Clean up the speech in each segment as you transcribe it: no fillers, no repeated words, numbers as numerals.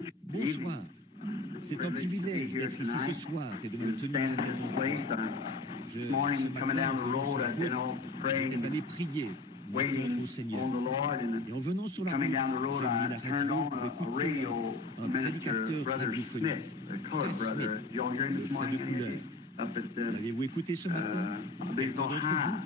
Bonsoir. C'est un privilège d'être ici ce soir et de me tenir à cet endroit. Ce matin, en venant sur la route, j'étais allé prier, m'attendre au Seigneur. Et en venant sur la route, j'ai mis la radio pour écouter un prédicateur radiophonique, Fred Smith, le frère de couleur. L'avez-vous écouté ce matin? Quelqu'un d'entre vous?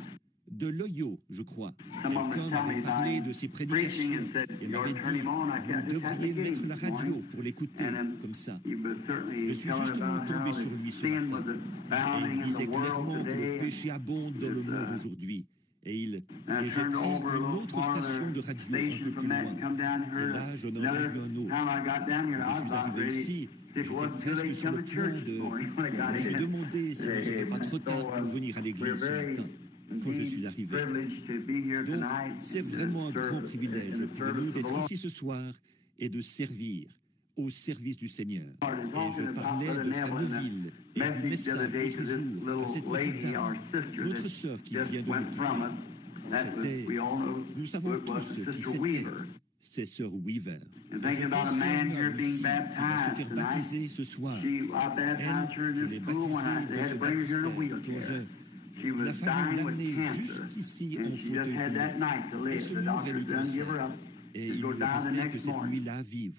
De l'Ohio, je crois. Quelqu'un m'avait parlé de ses prédications et m'avait dit, vous devriez mettre la radio pour l'écouter, comme ça. Je suis justement tombé sur lui ce matin. Et il disait clairement que le péché abonde dans le monde aujourd'hui. Et j'ai pris une autre station de radio un peu plus loin. Et là, j'en ai entendu un autre. Quand je suis arrivé ici, j'étais presque sur le point de me suis demandé s'il ne serait pas trop tard pour venir à l'église ce matin. Quand je suis arrivé. Donc, c'est vraiment un grand privilège pour nous d'être ici ce soir et de servir au service du Seigneur. Et je parlais de Frère Neville et du message l'autre jour à cette petite dame, notre sœur qui vient de nous quitter. Nous savons tous qui c'était. C'est Sœur Weaver. Je pense à une homme ici qui va se faire baptiser ce soir. Elle, je l'ai baptisée dans ce baptistère quand la famille l'a amenée jusqu'ici en fauteuil roulant. Et ce mourait du cancer. Et il ne restait que cette nuit-là à vivre.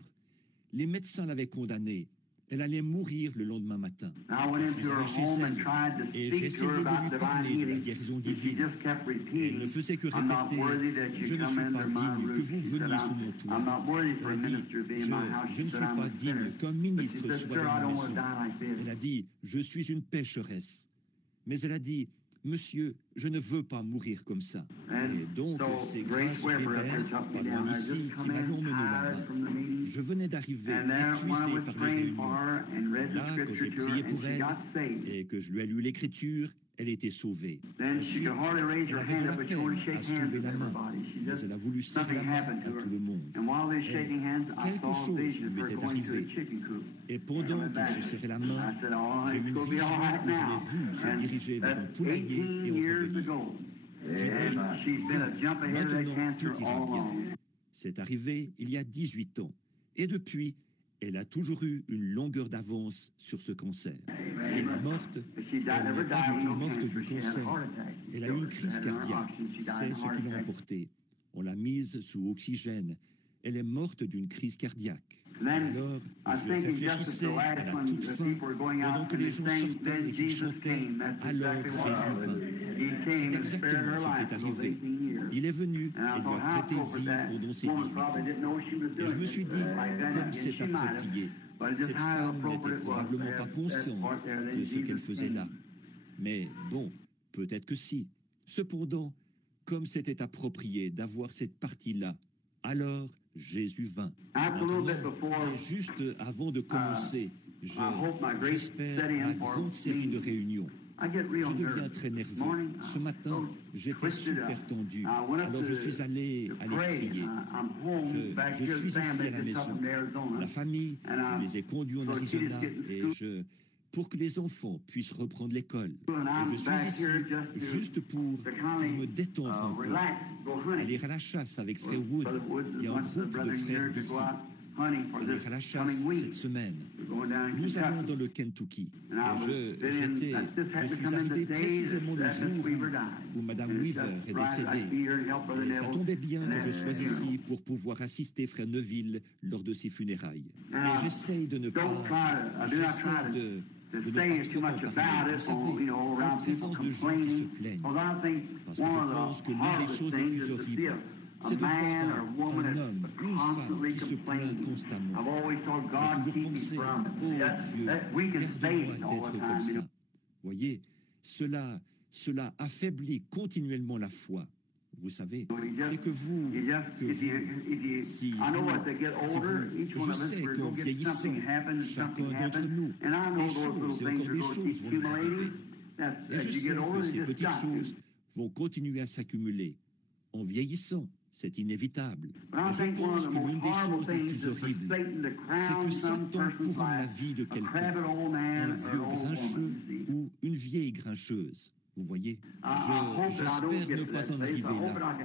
Les médecins l'avaient condamnée. Elle allait mourir le lendemain matin. Je suis allé chez elle et j'ai essayé de lui parler de la guérison divine. Et elle ne faisait que répéter « Je ne suis pas digne que vous veniez sous mon toit ». Elle a dit « Je ne suis pas digne qu'un ministre soit dans ma maison ». Elle a dit « Je suis une pécheresse ». Mais elle a dit « Monsieur, je ne veux pas mourir comme ça. » Et donc, c'est grâce Weber, pas loin d'ici, qui m'avait emmené là-bas. Je venais d'arriver, épuisé par les réunions. Là, quand j'ai prié pour elle et que je lui ai lu l'Écriture, elle était sauvée. Ensuite, elle avait de la peine à sauver la main, mais elle a voulu serrer la main à tout le monde. Et quelque chose lui était arrivé. Et pendant qu'il se serrait la main, j'ai eu une vision où je l'ai vu se diriger vers un poulailler et en revenir. J'ai dit, maintenant tout ira bien. C'est arrivé il y a 18 ans. Et depuis, elle a toujours eu une longueur d'avance sur ce cancer. Si elle est morte, elle n'est pas du tout morte du cancer. Elle a eu une crise cardiaque. C'est ce qui l'a emportée. On l'a mise sous oxygène. Elle est morte d'une crise cardiaque. Alors, je réfléchissais à la toute fin, pendant que les gens sortaient et qu'ils chantaient « Alors Jésus vint ». C'est exactement ce qui est arrivé. Il est venu et lui a prêté vie pendant ces 18 ans. Et je me suis dit, comme c'est approprié, cette femme n'était probablement pas consciente de ce qu'elle faisait là. Mais bon, peut-être que si. Cependant, comme c'était approprié d'avoir cette partie-là, alors Jésus vint. Maintenant, c'est juste avant de commencer, j'espère ma grande série de réunions. Je deviens très nerveux. Ce matin, j'étais super tendu. Alors je suis allé prier. Je suis ici à la maison. La famille, je les ai conduits en Arizona et pour que les enfants puissent reprendre l'école. Et je suis ici juste pour me détendre un peu. Aller à la chasse avec Frère Wood. Il y a un groupe de frères d'ici. Aller à la chasse cette semaine. Nous allons dans le Kentucky. Et je suis arrivé précisément le jour où Mme Weaver est décédée. Et ça tombait bien que je sois ici pour pouvoir assister Frère Neville lors de ses funérailles. Et j'essaye de ne pas trop en parler. Vous savez, en présence de gens qui se plaignent. Parce que je pense que l'une des choses les plus horribles, c'est de voir un homme, une femme qui se plaint constamment. J'ai toujours pensé, oh Dieu, garde-moi d'être comme ça. Voyez, cela affaiblit continuellement la foi. Vous savez, c'est que je sais qu'en vieillissant, chacun d'entre nous, des choses et encore des choses vont nous arriver. Et je sais que ces petites choses vont continuer à s'accumuler. En vieillissant, c'est inévitable. Et je pense que l'une des choses les plus horribles, c'est que Satan couronne la vie de quelqu'un, un vieux grincheux ou une vieille grincheuse. Vous voyez, j'espère ne pas en arriver là.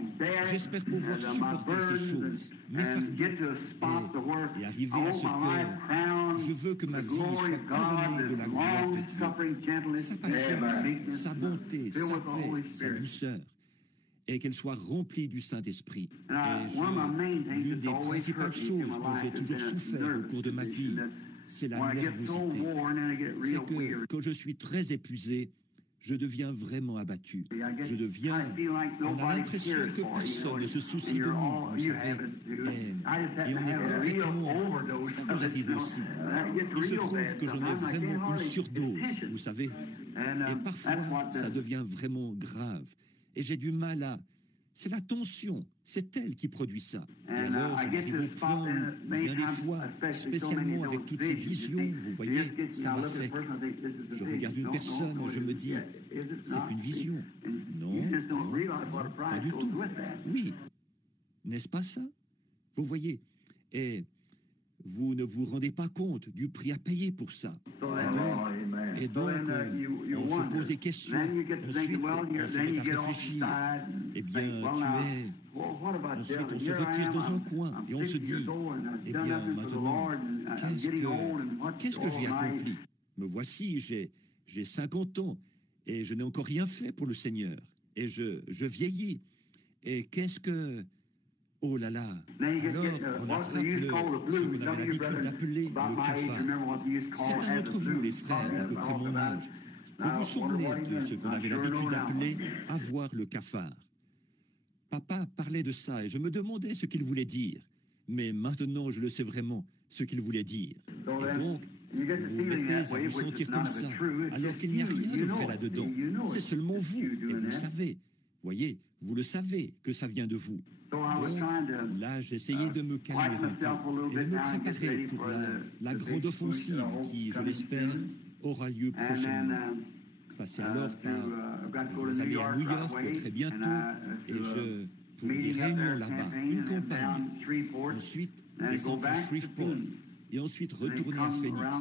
J'espère pouvoir supporter ces choses, mes fardeaux, et arriver à ce que je veux que ma vie soit couronnée de la gloire de Dieu. Sa patience, sa bonté, sa paix, sa douceur, et qu'elle soit remplie du Saint-Esprit. Et l'une des principales choses dont j'ai toujours souffert au cours de ma vie, c'est la nervosité. C'est que quand je suis très épuisé, je deviens vraiment abattu. On a l'impression que personne ne se soucie de nous, vous savez. Et on est complètement... Ça vous arrive aussi. Il se trouve que j'en ai vraiment une surdose, vous savez. Et parfois, ça devient vraiment grave. Et j'ai du mal à... C'est la tension, c'est elle qui produit ça. Et alors, je m'arrive au point où, bien des fois, spécialement avec toutes ces visions, vous voyez, ça m'affecte. Je regarde une personne, je me dis, c'est une vision. Non, pas du tout. Oui, n'est-ce pas ça? Vous voyez, et vous ne vous rendez pas compte du prix à payer pour ça. Et donc on se pose des questions, ensuite on se met à réfléchir. Eh bien, ensuite on se retire dans un coin et on se dit, eh bien, maintenant, qu'est-ce que j'ai accompli? Me voici, j'ai 50 ans et je n'ai encore rien fait pour le Seigneur. Et je vieillis. Et qu'est-ce que... Oh là là! Alors, on attrape ce qu'on avait l'habitude d'appeler le cafard. Certains d'entre vous, les frères, d'à peu près mon âge, vous vous souvenez de ce qu'on avait l'habitude d'appeler avoir le cafard. Papa parlait de ça et je me demandais ce qu'il voulait dire. Mais maintenant, je le sais vraiment, ce qu'il voulait dire. Et donc, vous vous mettez à vous sentir comme ça, alors qu'il n'y a rien de vrai là-dedans. C'est seulement vous, et vous le savez. Voyez, vous le savez que ça vient de vous. Donc, là, j'essayais de me calmer un peu et de me préparer pour la grande offensive qui, je l'espère, aura lieu prochainement. Passez alors par... Vous allez à New York très bientôt et pour des réunions là-bas, une campagne. Ensuite, descendre à Shreveport et ensuite retourner à Phoenix.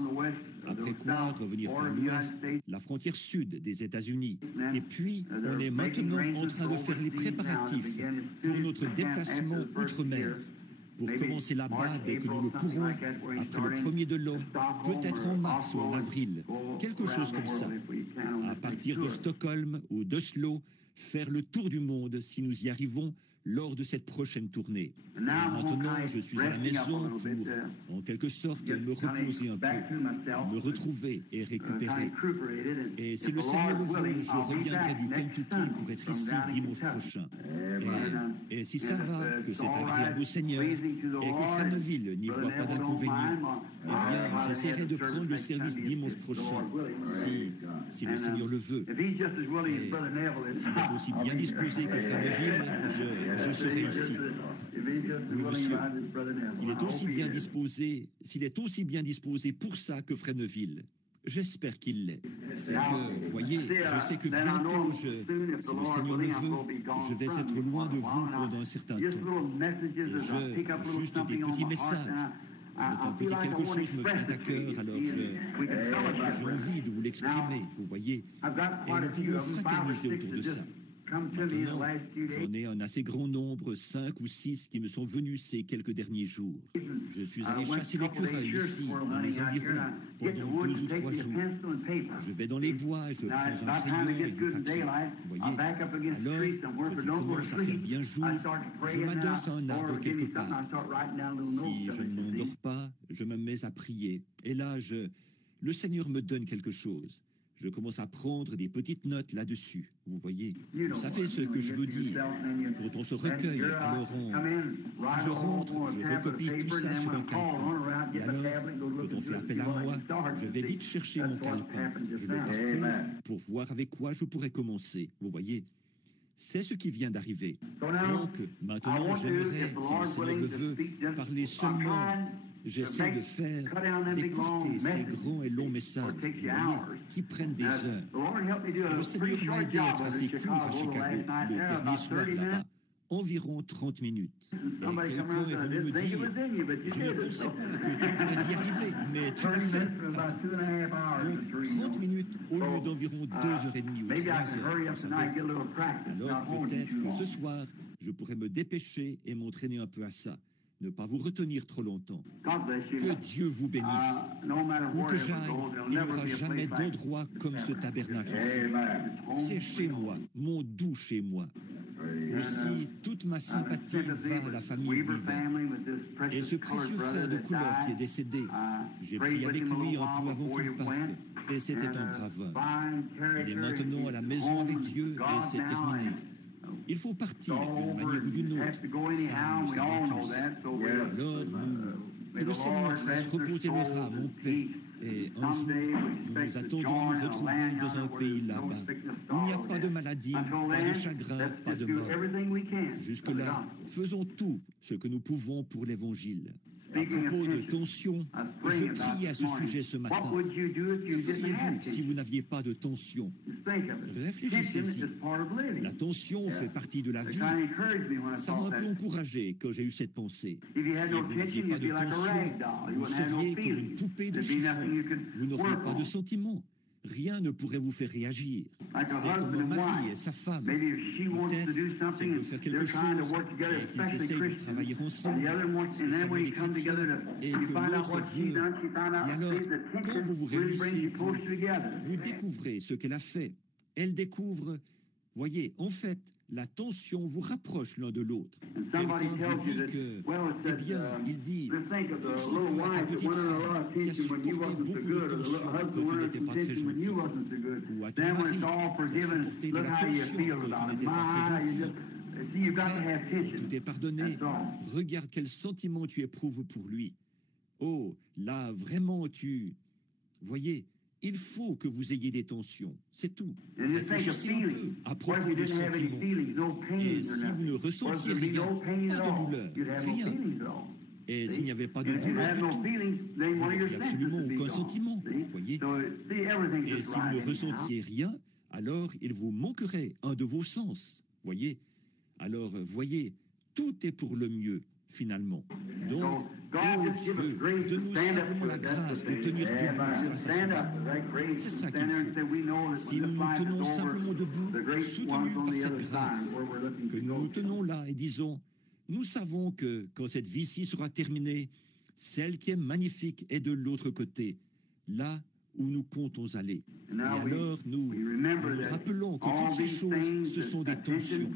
Après quoi, revenir par l'ouest, la frontière sud des États-Unis. Et puis, on est maintenant en train de faire les préparatifs pour notre déplacement outre-mer. Pour commencer là-bas dès que nous le pourrons, après le premier de l'an, peut-être en mars ou en avril, quelque chose comme ça. À partir de Stockholm ou d'Oslo, faire le tour du monde si nous y arrivons lors de cette prochaine tournée. Et maintenant, je suis à la maison pour, en quelque sorte, me reposer un peu, me retrouver et récupérer. Et si le Seigneur le veut, je reviendrai du Kentucky pour être ici dimanche prochain. Et si ça va, que c'est agréable au Seigneur et que Fresneville n'y voit pas d'inconvénient, eh bien, j'essaierai de prendre le service dimanche prochain, si le Seigneur le veut. Et s'il est aussi bien disposé que Fresneville, je serai ici. Oui, monsieur. Il est aussi bien disposé, s'il est aussi bien disposé pour ça que Fresneville. J'espère qu'il l'est. C'est que, voyez, je sais que bientôt, si le Seigneur le veut, je vais être loin de vous pendant un certain temps. Juste des petits messages. Quand un petit quelque chose me vient à cœur, alors j'ai envie de vous l'exprimer, vous voyez. Et nous pouvons fraterniser autour de ça. Maintenant, j'en ai un assez grand nombre, 5 ou 6, qui me sont venus ces quelques derniers jours. Je suis allé chasser l'écureuil ici, dans les environs, pendant 2 ou 3 jours. Je vais dans les bois, je prends un crayon et du papier. Vous voyez? Alors, quand il commence à faire bien jour, je m'adosse à un arbre quelque part. Si je ne m'endors pas, je me mets à prier. Et là, le Seigneur me donne quelque chose. Je commence à prendre des petites notes là-dessus. Vous voyez, vous savez ce que je veux dire. Quand on se recueille, alors je rentre, je recopie tout ça sur un calepin. Et alors, quand on fait appel à moi, je vais vite chercher mon calepin. Je le parcours pour voir avec quoi je pourrais commencer. Vous voyez, c'est ce qui vient d'arriver. Donc, maintenant, j'aimerais, si le Seigneur le veut, parler seulement. J'essaie de faire d'écourter ces grands et longs messages, vous voyez, qui prennent des heures. Et le Seigneur m'a aidé à être assez court à Chicago, le dernier soir là-bas, environ 30 minutes. Et quelqu'un est venu me dire, je ne pensais pas que tu pourrais y arriver, Mais tu le fais. Donc 30 minutes au lieu d'environ 2h30 ou 3 heures. Vous savez. Alors peut-être que ce soir, je pourrais me dépêcher et m'entraîner un peu à ça. Ne pas vous retenir trop longtemps. Que Dieu vous bénisse. Où que j'aille, il n'y aura jamais d'endroit comme ce tabernacle ici. C'est chez moi, mon doux chez moi. Aussi, toute ma sympathie va à la famille Weaver. Et ce précieux frère de couleur qui est décédé, j'ai prié avec lui un peu avant qu'il parte. Et c'était un brave homme. Il est maintenant à la maison avec Dieu et c'est terminé. Il faut partir d'une manière ou d'une autre. Ça, nous savons tous. Alors, que le Seigneur fasse reposer les rats, mon Père. Et un jour, nous attendons nous retrouver dans un pays là-bas, où il n'y a pas de maladie, pas de chagrin, pas de mort. Jusque-là, faisons tout ce que nous pouvons pour l'Évangile. À propos de tension, je priais à ce sujet ce matin. Que feriez-vous si vous n'aviez pas de tension? Réfléchissez-y. La tension fait partie de la vie. Ça m'a un peu encouragé quand j'ai eu cette pensée. Si vous n'aviez pas de tension, vous seriez comme une poupée de chiffon. Vous n'auriez pas de sentiments. Rien ne pourrait vous faire réagir. C'est comme un mari et sa femme. Peut-être s'ils veulent faire quelque chose et qu'ils essayent de travailler ensemble, spécialement les chrétiens, et que l'autre veut. Et alors, quand vous vous réunissez, vous découvrez ce qu'elle a fait. Elle découvre, voyez, en fait, la tension vous rapproche l'un de l'autre. Quelqu'un vous dit que, eh bien, il dit, pense-toi à ta petite femme qui a supporté beaucoup de tension quand tu n'étais pas très gentil. Ou à ton mari qui a supporté de la tension quand tu n'étais pas très gentil. Après, quand tout est pardonné, regarde quel sentiment tu éprouves pour lui. Oh, là, vraiment, voyez, il faut que vous ayez des tensions, c'est tout. Réfléchissez un peu à propos de sentiments. Et si vous ne ressentiez rien, pas de douleur, rien. Et s'il n'y avait pas de douleur du tout, vous n'auriez absolument aucun sentiment, voyez. Et si vous ne ressentiez rien, alors il vous manquerait un de vos sens, voyez. Alors, voyez, tout est pour le mieux, finalement. Donc, oh Dieu, donne-nous simplement la grâce de tenir debout face à cela. C'est ça qu'il faut. Si nous nous tenons simplement debout, soutenus par cette grâce, que nous nous tenons là et disons, nous savons que quand cette vie-ci sera terminée, celle qui est magnifique est de l'autre côté, là où nous comptons aller. Et alors, nous rappelons que toutes ces choses, ce sont des tensions.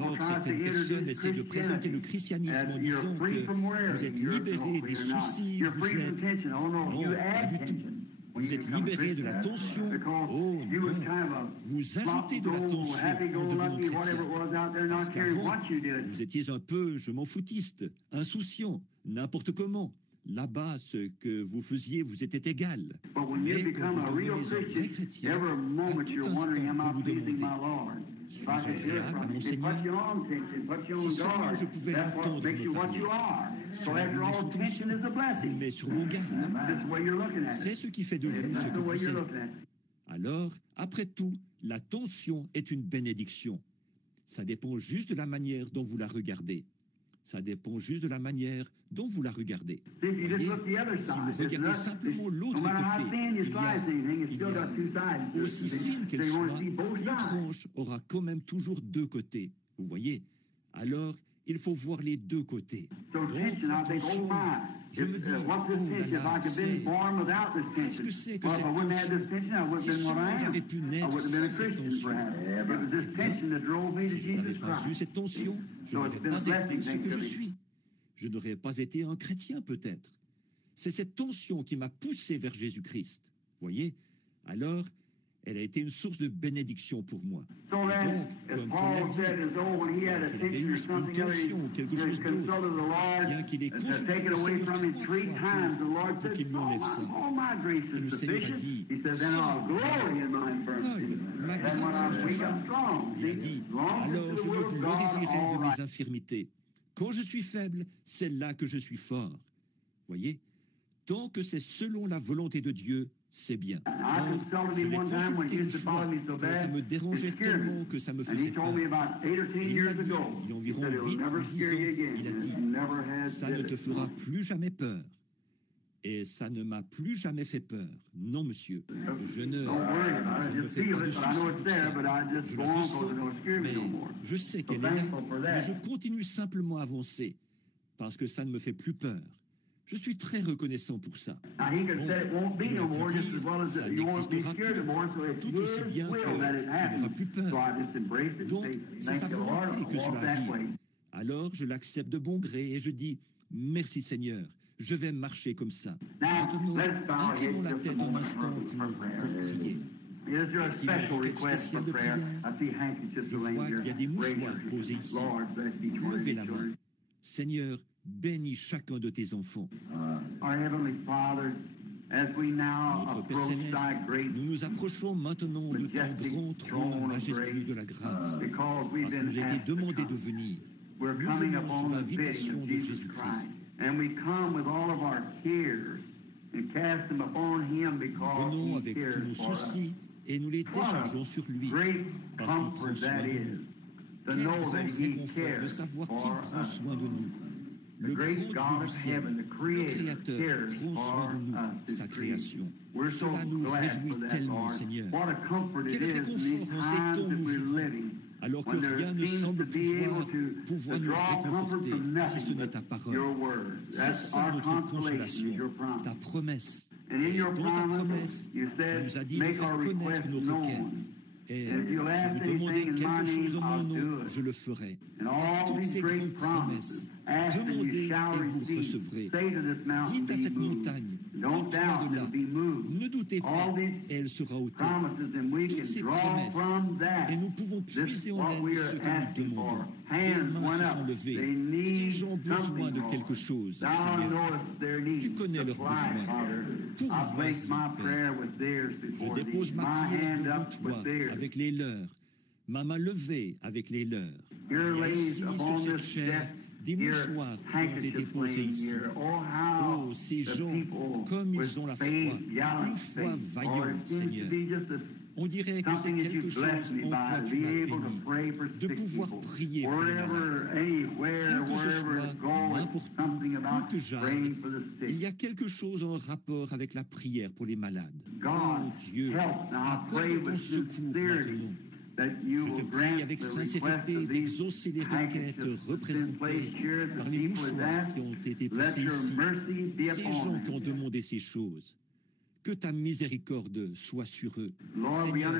Or, certaines personnes essaient de présenter le christianisme en disant que vous êtes libérés des soucis, vous êtes... Non, pas du tout. Vous êtes libérés de la tension. Oh non, vous ajoutez de la tension en devenant chrétien. Parce qu'avant, vous étiez un peu, je m'en foutiste, insouciant, n'importe comment. Là-bas, ce que vous faisiez vous était égal. Mais quand vous devenez un vrai chrétien, à tout instant, vous vous demandez, suis-je agréable à mon Seigneur? Si seulement je pouvais l'entendre me parler. Serez-vous mis sous tension? Vous met sur vos gardes. C'est ce qui fait de vous ce que vous êtes. Alors, après tout, la tension est une bénédiction. Ça dépend juste de la manière dont vous la regardez. Ça dépend juste de la manière dont vous la regardez. Voyez, si vous regardez simplement l'autre côté, il y a aussi fine qu'elle soit, une tranche aura quand même toujours deux côtés. Vous voyez? Alors, il faut voir les deux côtés. Donc, attention, je me dis, oh là là, qu'est-ce que c'est que cette tension? Si seulement j'avais pu naître sans cette tension. Si je n'avais pas eu cette tension, je n'aurais pas été ce que je suis. Je n'aurais pas été un chrétien, peut-être. C'est cette tension qui m'a poussé vers Jésus-Christ. Voyez? Alors, elle a été une source de bénédiction pour moi. Et donc, comme Paul l'a dit, qu'il avait eu une tension ou quelque chose d'autre, bien qu'il ait consulté le Seigneur 3 fois pour qu'il lui enlève ça. Et le Seigneur a dit, Paul, ma grâce te suffit. Il a dit, alors je me glorifierai de mes infirmités. Quand je suis faible, c'est là que je suis fort. Voyez? Tant que c'est selon la volonté de Dieu, c'est bien. Or, je l'ai consulté une fois, quand ça me dérangeait tellement que ça me faisait peur. Et il m'a dit, il y a environ 8 ou 10 ans, il a dit, ça ne te fera plus jamais peur. Et ça ne m'a plus jamais fait peur. Non, monsieur. Je ne me fais pas de soucis pour ça. Je la ressens, mais je sais qu'elle est là. Mais je continue simplement à avancer parce que ça ne me fait plus peur. Je suis très reconnaissant pour ça. Bon, il aurait pu dire, ça n'existera plus, tout aussi bien qu'il n'aura plus peur. Donc, c'est sa volonté que cela arrive. Alors, je l'accepte de bon gré et je dis, merci Seigneur. Je vais marcher comme ça. Maintenant, inclinons la tête un instant pour prier. Y a-t-il une requête spéciale de prière? Je vois qu'il y a des mouchoirs posés ici. Levez la main. Seigneur, bénis chacun de tes enfants. Notre Père Céleste, nous nous approchons maintenant de ton grand trône majestueux de la grâce, parce qu'il nous a été demandé de venir. Nous venons sur l'invitation de Jésus-Christ. Venons avec tous nos soucis et nous les déchargeons sur lui, parce qu'il prend soin de nous. Quel grand réconfort de savoir qu'il prend soin de nous. Le grand Dieu du ciel, le Créateur, prend soin de nous, sa création. Cela nous réjouit tellement, Seigneur. Quel réconfort en ces temps où nous vivons, alors que rien ne semble pouvoir nous réconforter si ce n'est ta parole. C'est ça notre consolation, ta promesse. Et dans ta promesse, tu nous as dit de faire connaître nos requêtes. Et si vous demandez quelque chose en mon nom, je le ferai. Et toutes ces grandes promesses, demandez et vous recevrez. Dites à cette montagne, ôte-toi de là. Ne doutez pas, et elle sera ôtée. Toutes ces promesses, et nous pouvons puiser en elles ce que nous demandons. Des mains se sont levées. Ces gens ont besoin de quelque chose, Seigneur. Tu connais leurs besoins. Pourvois-y, Père. Je dépose ma prière devant toi avec les leurs, ma main levée avec les leurs. Et ici, sur cette chair, des mouchoirs qui ont été posés ici. Oh, ces gens, comme ils ont la foi, une foi vaillante, Seigneur. On dirait que c'est quelque chose en quoi tu m'as béni, de pouvoir prier pour les malades. Où que ce soit, n'importe où que j'aille, il y a quelque chose en rapport avec la prière pour les malades. Oh Dieu, accorde ton secours maintenant. Je te prie avec sincérité d'exaucer les requêtes représentées par les mouchoirs qui ont été placés ici, ces gens qui ont demandé ces choses. Que ta miséricorde soit sur eux. Seigneur,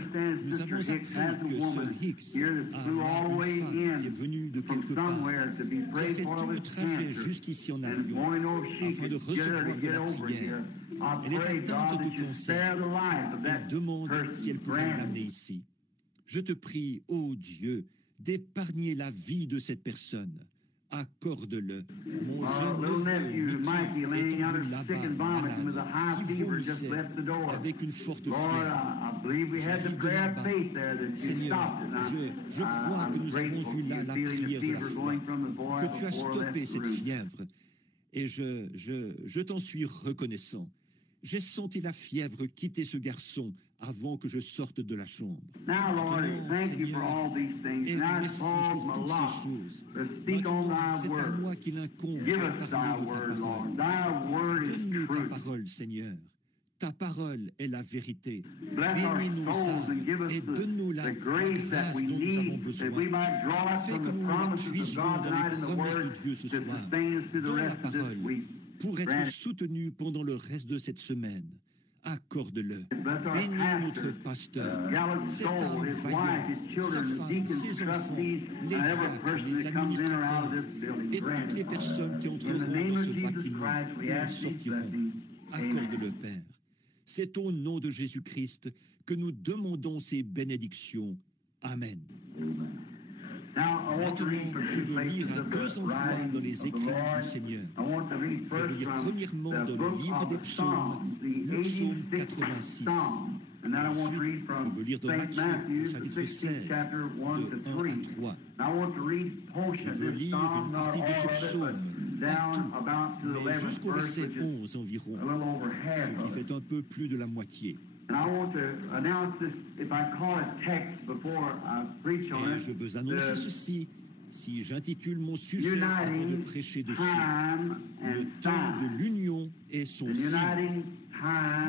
nous avons appris que Sir Hicks a une femme qui est venue de quelque part, qui a fait tout le trajet jusqu'ici en avion, afin de recevoir de la prière. Elle est atteinte de cancer. Elle demande si elle pourrait l'amener ici. Je te prie, ô Dieu, d'épargner la vie de cette personne. Accorde-le. Mon jeune neveu, Mickey, est entendu là-bas, malade, qui vomissait avec une forte fièvre. J'arrive de là-bas. Seigneur, je crois que nous avons eu là la prière de la foi, que tu as stoppé cette fièvre. Et je t'en suis reconnaissant. J'ai senti la fièvre quitter ce garçon avant que je sorte de la chambre. Maintenant, Seigneur, et merci pour toutes ces choses. Maintenant, c'est à moi qu'il incombe de parler de ta parole. Donne-nous ta parole, Seigneur. Ta parole est la vérité. Bénis nos âmes et donne-nous la grâce dont nous avons besoin. Fais que nous la puissions dans les promesses de Dieu ce soir, dans la parole, pour être soutenus pendant le reste de cette semaine. Accorde-le. Bénis notre pasteur, cet homme vaillant, sa femme, ses enfants, les diacres, les administrateurs et toutes les personnes qui entreront dans ce bâtiment et en sortiront. Accorde-le, Père. C'est au nom de Jésus-Christ que nous demandons ces bénédictions. Amen. Maintenant, je veux lire à deux endroits dans les écrits du Seigneur. Je veux lire premièrement dans le livre des psaumes, le psaume 86. Ensuite, je veux lire dans Matthieu, au chapitre 16, de 1 à 3. Je veux lire une partie de ce psaume, pas tout, mais jusqu'au verset 11 environ, ce qui fait un peu plus de la moitié. Et je veux annoncer ceci, Si j'intitule mon sujet avant de prêcher dessus, le temps de l'union et son signe,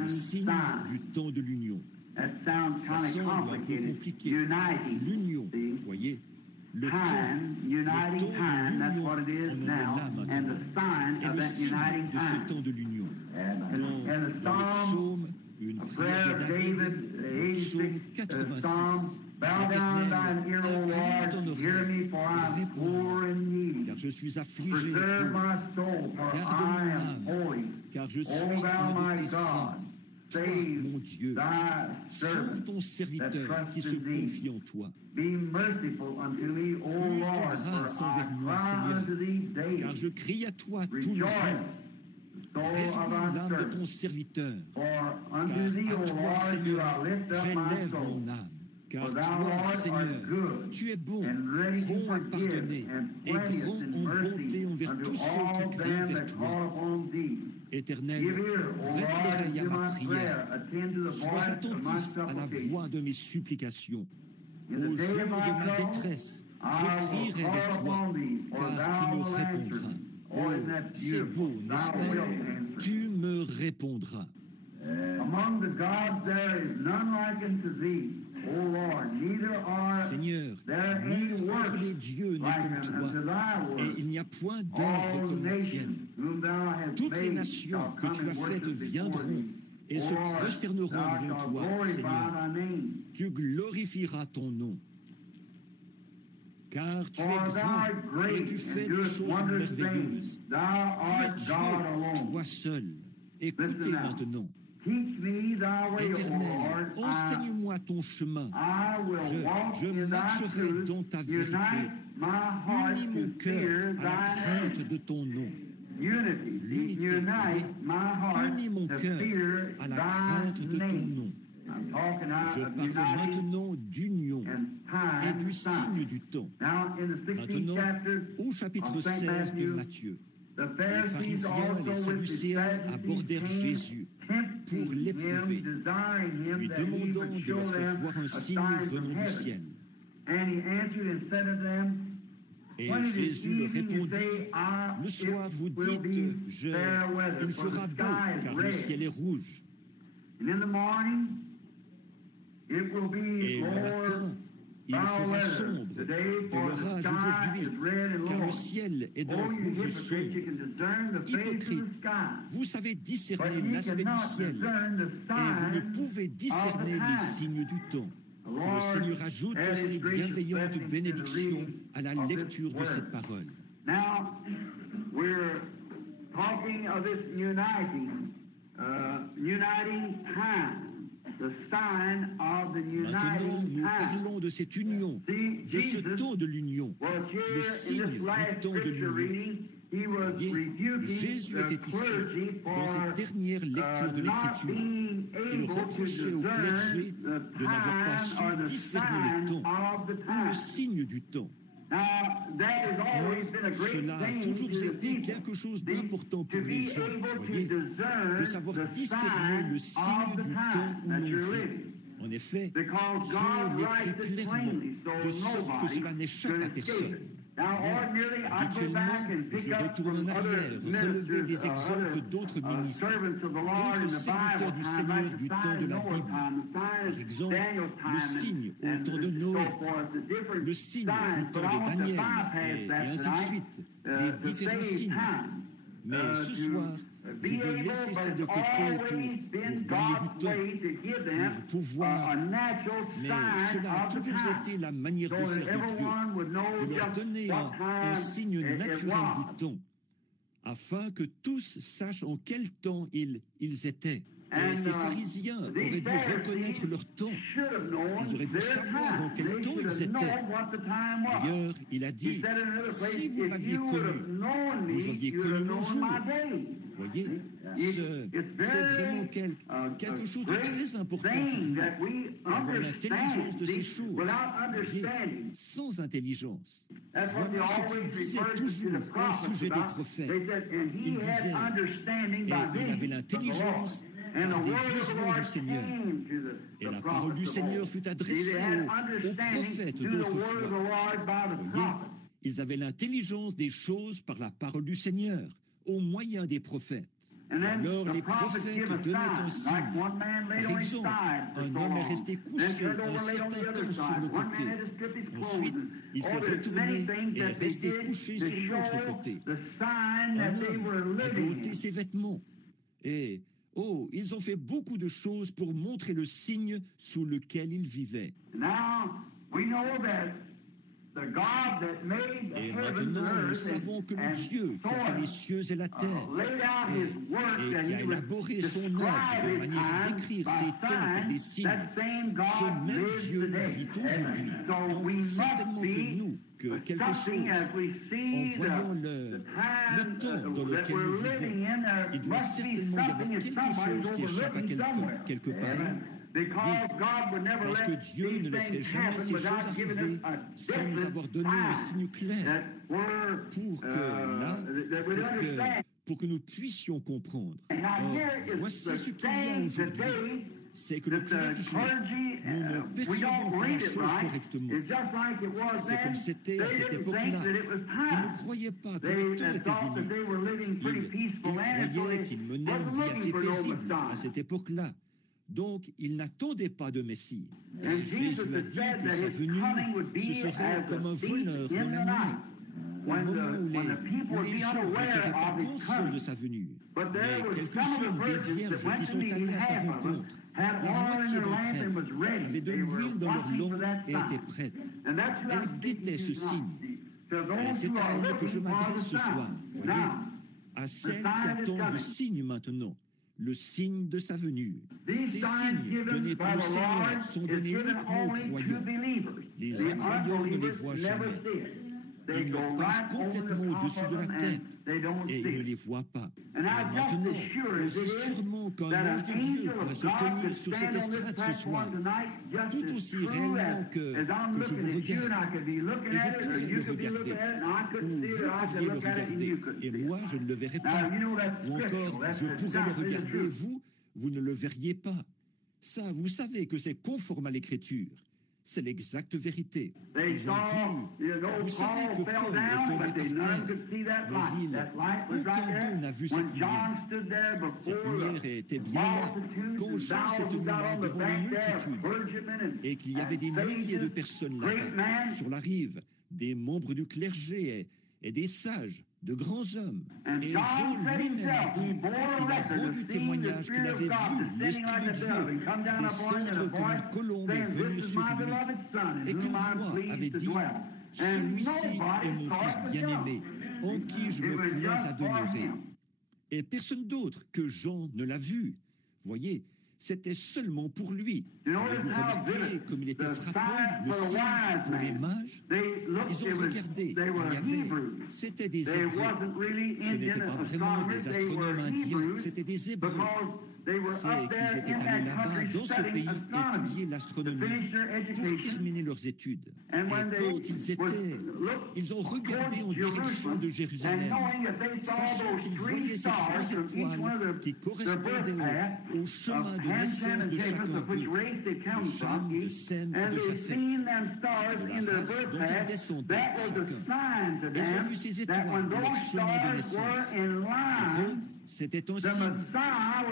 le signe du temps de l'union. Ça semble un peu compliqué. L'union, vous voyez, le temps de l'union, on en est là maintenant. Et le signe de ce temps de l'union. Dans le psaume, une prière de David, le psaume 86. L'Éternel, incline ton oreille, réponds-moi, car je suis affligé et pauvre. Garde mon âme, car je suis un de tes saints. Toi, mon Dieu, sauve ton serviteur qui se confie en toi. Use de grâce envers moi, Seigneur, car je crie à toi tout le jour. Réjouis l'âme de ton serviteur, car à toi, Seigneur, j'élève mon âme. Car toi, Seigneur, tu es bon, prompt à pardonner, et grand en bonté envers tous ceux qui crient vers toi. Éternel, prête l'oreille à ma prière. Sois attentif à la voix de mes supplications. Au jour de ma détresse, je crierai vers toi, car tu me répondras. Oh, c'est beau, n'est-ce pas? Tu me répondras. Among the gods there is none like unto thee. O Lord, neither are Seigneur, nul entre les dieux n'est comme toi, et il n'y a point d'œuvre comme la tienne. Toutes les nations que tu as faites viendront et se prosterneront devant toi, Seigneur. Tu glorifieras ton nom. Car tu es grand et tu fais des choses merveilleuses. Tu es Dieu, toi seul. Écoutez maintenant. Éternel, enseigne-moi ton chemin. Je marcherai dans ta vérité. Unis mon cœur à la crainte de ton nom. L'unité, unis mon cœur à la crainte de ton nom. Je parle maintenant d'union et du signe du temps. Maintenant, au chapitre 16 de Matthieu, les pharisiens et les sadducéens abordèrent Jésus pour l'éprouver, lui demandant de leur faire voir un signe venant du ciel. Et Jésus leur répondit, le soir vous dites, il fera beau, car le ciel est rouge. Et le matin, il fera sombre, de l'orage aujourd'hui, car le ciel est d'un rouge sombre. Hypocrite, vous savez discerner l'aspect du ciel, et vous ne pouvez discerner les signes du temps. Que le Seigneur ajoute ses bienveillantes bénédictions à la lecture de cette parole. Now, we're talking of this uniting time. Maintenant, nous parlons de cette union, de ce temps de l'union, le signe du temps de l'union. Jésus était ici, dans cette dernière lecture de l'Écriture. Il reprochait au clergé de n'avoir pas su discerner le temps, ou le signe du temps. Cela a toujours été quelque chose d'important pour les gens, voyez, de savoir discerner le signe du temps où l'on vit. En effet, Dieu l'écrit clairement, de sorte que cela n'échappe à personne. Habituellement, je retourne en arrière, relever des exemples d'autres ministres, d'autres serviteurs du Seigneur du temps de la Bible. Par exemple, le signe au temps de Noé, le signe du temps de Daniel, et ainsi de suite, les différents signes. Mais ce soir, je veux laisser ça de côté pour gagner du temps, pour pouvoir. Mais cela a toujours été la manière de faire de Dieu, de leur donner un signe naturel du temps, afin que tous sachent en quel temps ils étaient. Et ces pharisiens auraient dû reconnaître leur temps. Ils auraient dû savoir en quel temps ils étaient. D'ailleurs, il a dit, si vous m'aviez connu, vous auriez connu mon jour. Voyez, c'est vraiment quelque chose de très important pour nous, avoir l'intelligence de ces choses, voyez, sans intelligence. Voilà ce qu'il disait toujours au sujet des prophètes. Il disait, et il avait l'intelligence par des visions du Seigneur. Et la parole du Seigneur fut adressée aux prophètes d'autrefois. Voyez, Ils avaient l'intelligence des choses par la parole du Seigneur, au moyen des prophètes. Alors les prophètes donnaient un signe. Par exemple, un homme est resté couché un certain temps sur le côté. Ensuite, il s'est retourné et est resté couché sur l'autre côté. Un homme avait ôté ses vêtements. Et, ils ont fait beaucoup de choses pour montrer le signe sous lequel ils vivaient. Et maintenant, nous savons que le Dieu qui a fait les cieux et la terre et qui a élaboré son œuvre de manière d'écrire ses temps par des signes, ce même Dieu vit aujourd'hui. Donc, certainement que nous, que quelque chose, en voyant le temps dans lequel nous vivons, il doit certainement y avoir quelque chose qui échappe à quelqu'un, quelque part. Oui, parce que Dieu ne laisserait jamais ces choses arriver sans nous avoir donné un signe clair pour que nous puissions comprendre. Voici ce qu'il y a aujourd'hui, c'est que le clergé, nous ne percevons pas la chose correctement. C'est comme c'était à cette époque-là. Ils ne croyaient pas que le temps était venu. Ils croyaient qu'ils menaient une vie assez paisible à cette époque-là. Donc, il n'attendait pas de Messie. Et Jésus a dit que sa venue, ce serait comme un voleur dans la nuit, au moment où les gens ne seraient pas conscients de sa venue. Mais quelques-unes des vierges qui sont allées à sa rencontre, la moitié d'entre elles avaient de l'huile dans leur langue et étaient prêtes. Elles guettaient ce signe. Et c'est à elles que je m'adresse ce soir. Voyez, à celles qui attendent le signe maintenant. Le signe de sa venue. Ces signes donnés par le Seigneur sont donnés uniquement aux croyants. Les incroyants ne les voient jamais. Ils leur passent complètement au-dessus de la tête et ils ne les voient pas. Et maintenant, on sait sûrement qu'un ange de Dieu pourrait se tenir sur cette estrade ce soir, tout aussi réellement que je vous regarde. Et je pourrais le regarder, ou vous pourriez le regarder, et moi je ne le verrai pas. Ou encore, je pourrais le regarder, et vous ne le verriez pas. Ça, vous savez que c'est conforme à l'Écriture. C'est l'exacte vérité. Ils ont vu. Vous savez que Paul est tombé par terre, mais aucun d'eux n'a vu cette lumière. Cette lumière était bien là quand Jean s'est tenu là devant les multitudes et qu'il y avait des milliers de personnes là-bas, sur la rive, des membres du clergé et des sages, de grands hommes. Et Jean lui-même a dit, il a rendu témoignage qu'il avait vu l'Esprit de Dieu descendre comme une colombe et venir sur lui. Et qu'une voix avait dit, celui-ci est mon Fils bien-aimé, en qui je me plais à demeurer. Et personne d'autre que Jean ne l'a vu. Voyez, c'était seulement pour lui. Vous remarquez comme il était frappant, le signe pour les mages. Ils ont regardé, c'était des Hébreux. Ce n'était pas vraiment des astronomes indiens, c'était des Hébreux. C'est qu'ils étaient allés là-bas, dans ce pays, étudier l'astronomie pour terminer leurs études. Et quand ils ont regardé en direction de Jérusalem, sachant qu'ils voyaient ces trois étoiles qui correspondaient au chemin de naissance de chacun d'eux, de Cham, de Sem et de Japheth, de la race dont ils descendaient chacun. Ils ont vu ces étoiles dans leur chemin de naissance. Pour eux, c'était un signe.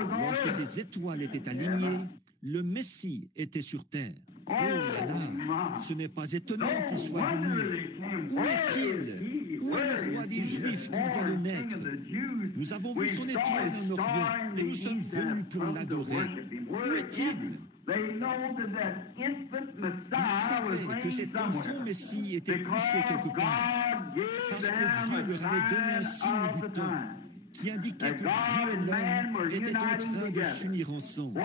Lorsque ces étoiles étaient alignées, le Messie était sur terre. Oh là là, ce n'est pas étonnant qu'il soit venu. Où est-il? Où est le roi des Juifs qui vient de naître? Nous avons vu son étoile en Orient et nous sommes venus pour l'adorer. Où est-il? Ils savaient que cet enfant Messie était couché quelque part, parce que Dieu leur avait donné un signe du temps qui indiquait que Dieu et l'homme étaient en train de s'unir ensemble.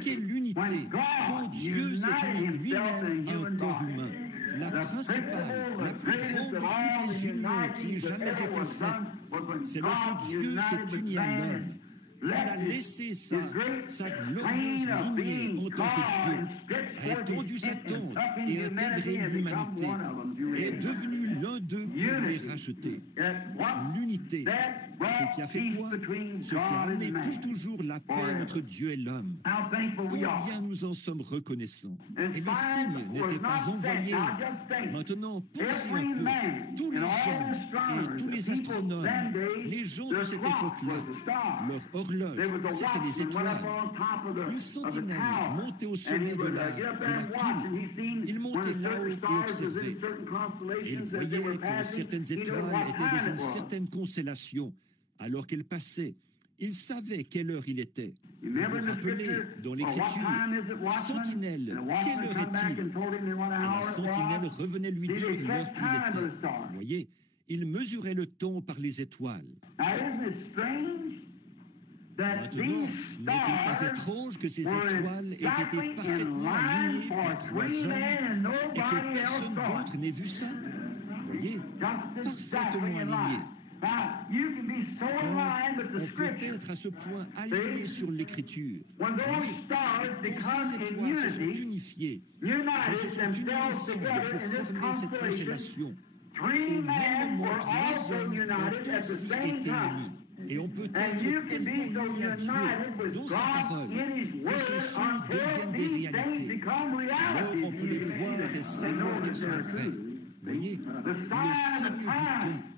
Quelle unité! Quand Dieu s'est uni lui-même à un corps humain, la principale, la plus grande de toutes les unions qui aient jamais été faites, c'est lorsque Dieu s'est uni à l'homme. Il a laissé sa glorieuse lignée en tant que Dieu, a étendu sa tente et intégré l'humanité, est devenu l'un d'eux pour les racheter. L'unité, ce qui a fait quoi? Ce qui a amené pour toujours la paix entre Dieu et l'homme. Combien nous en sommes reconnaissants. Et les signes n'étaient pas envoyés. Maintenant, pensez un peu, tous les hommes et tous les astronomes, les gens de cette époque-là, leur horloge, c'était les étoiles. Une sentinelle montait au sommet de la pile. Il montait là-haut et observait. Et il voyait que certaines étoiles étaient dans une certaine constellation. Alors qu'elles passaient, il savait quelle heure il était. Vous vous rappelez, dans l'Écriture, sentinelle, quelle heure est-il? Et la sentinelle revenait lui dire l'heure qu'il était. Vous voyez, il mesurait le temps par les étoiles. Maintenant, n'est-il pas étrange que ces étoiles aient été parfaitement alignées par 3 hommes et que personne d'autre n'ait vu ça? Vous voyez, parfaitement alignées. On peut être à ce point aligné sur l'Écriture. Quand ces étoiles se sont unifiées, quand se sont unies ensemble pour former cette constellation, au même moment, 3 hommes ont aussi été unis. Et on peut être tellement unis à Dieu dans sa parole que ces choses deviennent des réalités. Alors on peut les voir et savoir qu'elles sont vraies. Vous voyez, le signe du temps,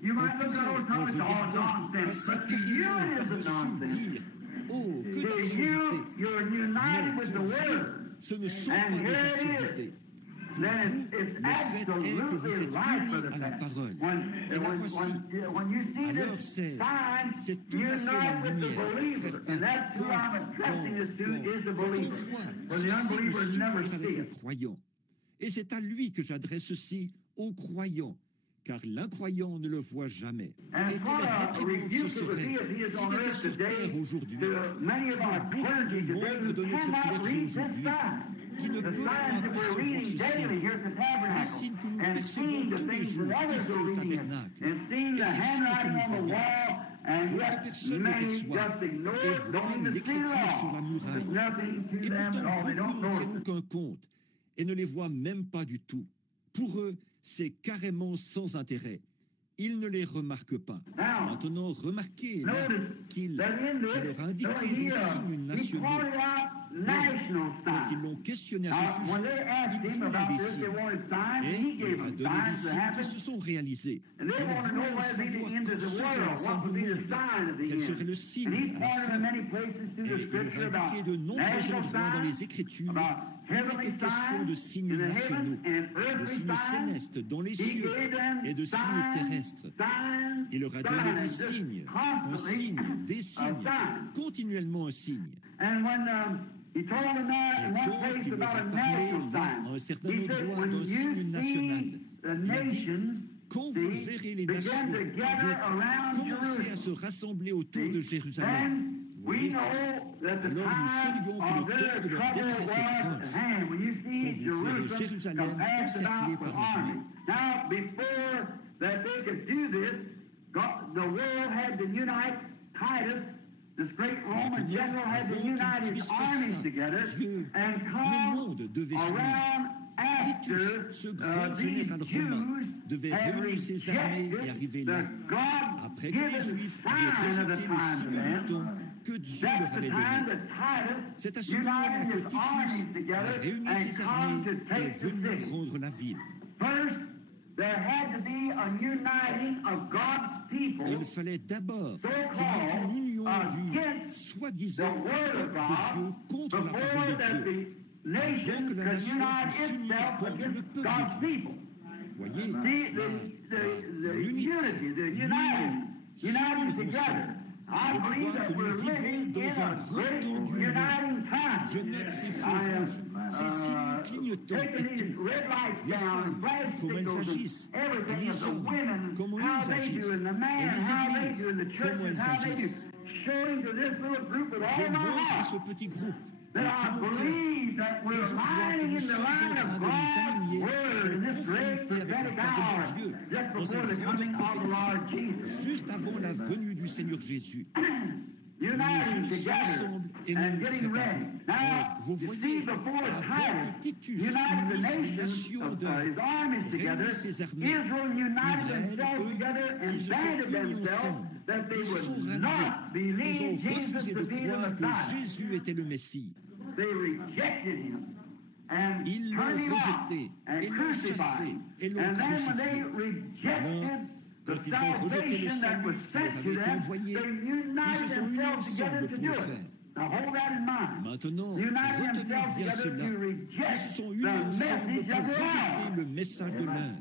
on pourrait, en regardant, passer carrément par-dessus, dire « Oh, que d'absurdité !» Mais pour vous, ce ne sont pas des absurdités. Pour vous, le fait est que vous êtes unis à la parole. Et la voici. Alors c'est tout à fait la lumière, frère Pat. Quand on voit ce signe s'unir avec le croyant, et c'est à lui que j'adresse ceci, aux croyants, car l'incroyant ne le voit jamais. Et quelle réprimande ce serait s'il était sur terre aujourd'hui? Il y a beaucoup de membres de notre clergé aujourd'hui qui ne peuvent pas percevoir ce signe. Les signes que nous percevons tous les jours ici au tabernacle, et ces choses que nous voyons. D'autres personnes le perçoivent et voient l'écriture sur la muraille. Et pourtant, beaucoup ne prennent aucun compte et ne les voient même pas du tout. Pour eux, c'est carrément sans intérêt. Ils ne les remarquent pas. Maintenant, remarquez qu'il leur a indiqué des signes nationaux. Quand ils l'ont questionné à ce sujet, ils voulaient des signes. Et il leur a donné des signes qui se sont réalisés. Ils voulaient savoir quand serait la fin du monde, quel serait le signe à la fin. Et il leur a indiqué de nombreux endroits dans les Écritures où il était question de signes nationaux, de signes célestes dans les cieux et de signes terrestres. Il leur a donné des signes, un signe, des signes, continuellement un signe. Et quand il leur a parlé à un certain endroit d'un signe national, il a dit, quand vous verrez les nations commencer à se rassembler autour de Jérusalem, oui, alors nous saurions que le temps de leur détresse est proche, quand vous verrez Jérusalem encerclée par l'armée. Maintenant, avant qu'ils puissent faire ça, Dieu, le monde devait s'unir. Titus, ce grand général romain, devait réunir ses armées et arriver là, après que les Juifs avaient rejeté le signe du temps que Dieu leur avait donné. C'est à ce moment-là que Titus a réuni ses armées et est venu prendre la ville. Il fallait d'abord qu'il y ait une union du soi-disant peuple de Dieu contre la parole de Dieu, avant que la nation puisse s'unir contre le peuple de Dieu. Voyez, l'unité, l'union, s'unir ensemble. Je crois que nous vivons dans un grand temps d'union. Je note ces feux rouges, ces signes clignotants et tout. Les femmes, comment elles agissent, et les hommes, comment ils agissent, et les églises, comment elles agissent. Je montre à ce petit groupe de mon cœur que je crois que nous sommes en train de nous aligner en conformité avec la parole de Dieu dans cette grande prophétie, juste avant la venue du Seigneur Jésus. Nous uniting unissons together ensemble et nous and nous getting ready. préparons. Now, Vous you see, voyez, before avant Titus que Titus united the unisse les nations, nations de his armies together, réunir ses armées, Israel united Israël, themselves eux, together and ils se sont banded unis themselves ensemble. that they Ils se sont would ralliés. not Ils ont believe Jesus refusé to de be the croire que Messiah. Jésus était le Messie. They rejected him and Ils l'ont turned him out rejeté and et l'ont crucified chassé him. et l'ont And then when they crucifié. rejected Quand the ils ont rejeté le salvation that salut was qui leur sent avait to été them, envoyé, they ils united se sont unis themselves together ensemble to pour do le it. faire. Now hold that in mind. Maintenant, United retenez themselves bien together cela. to Ils reject se sont unis the ensemble message pour of the rejeter hour. le message de l'heure.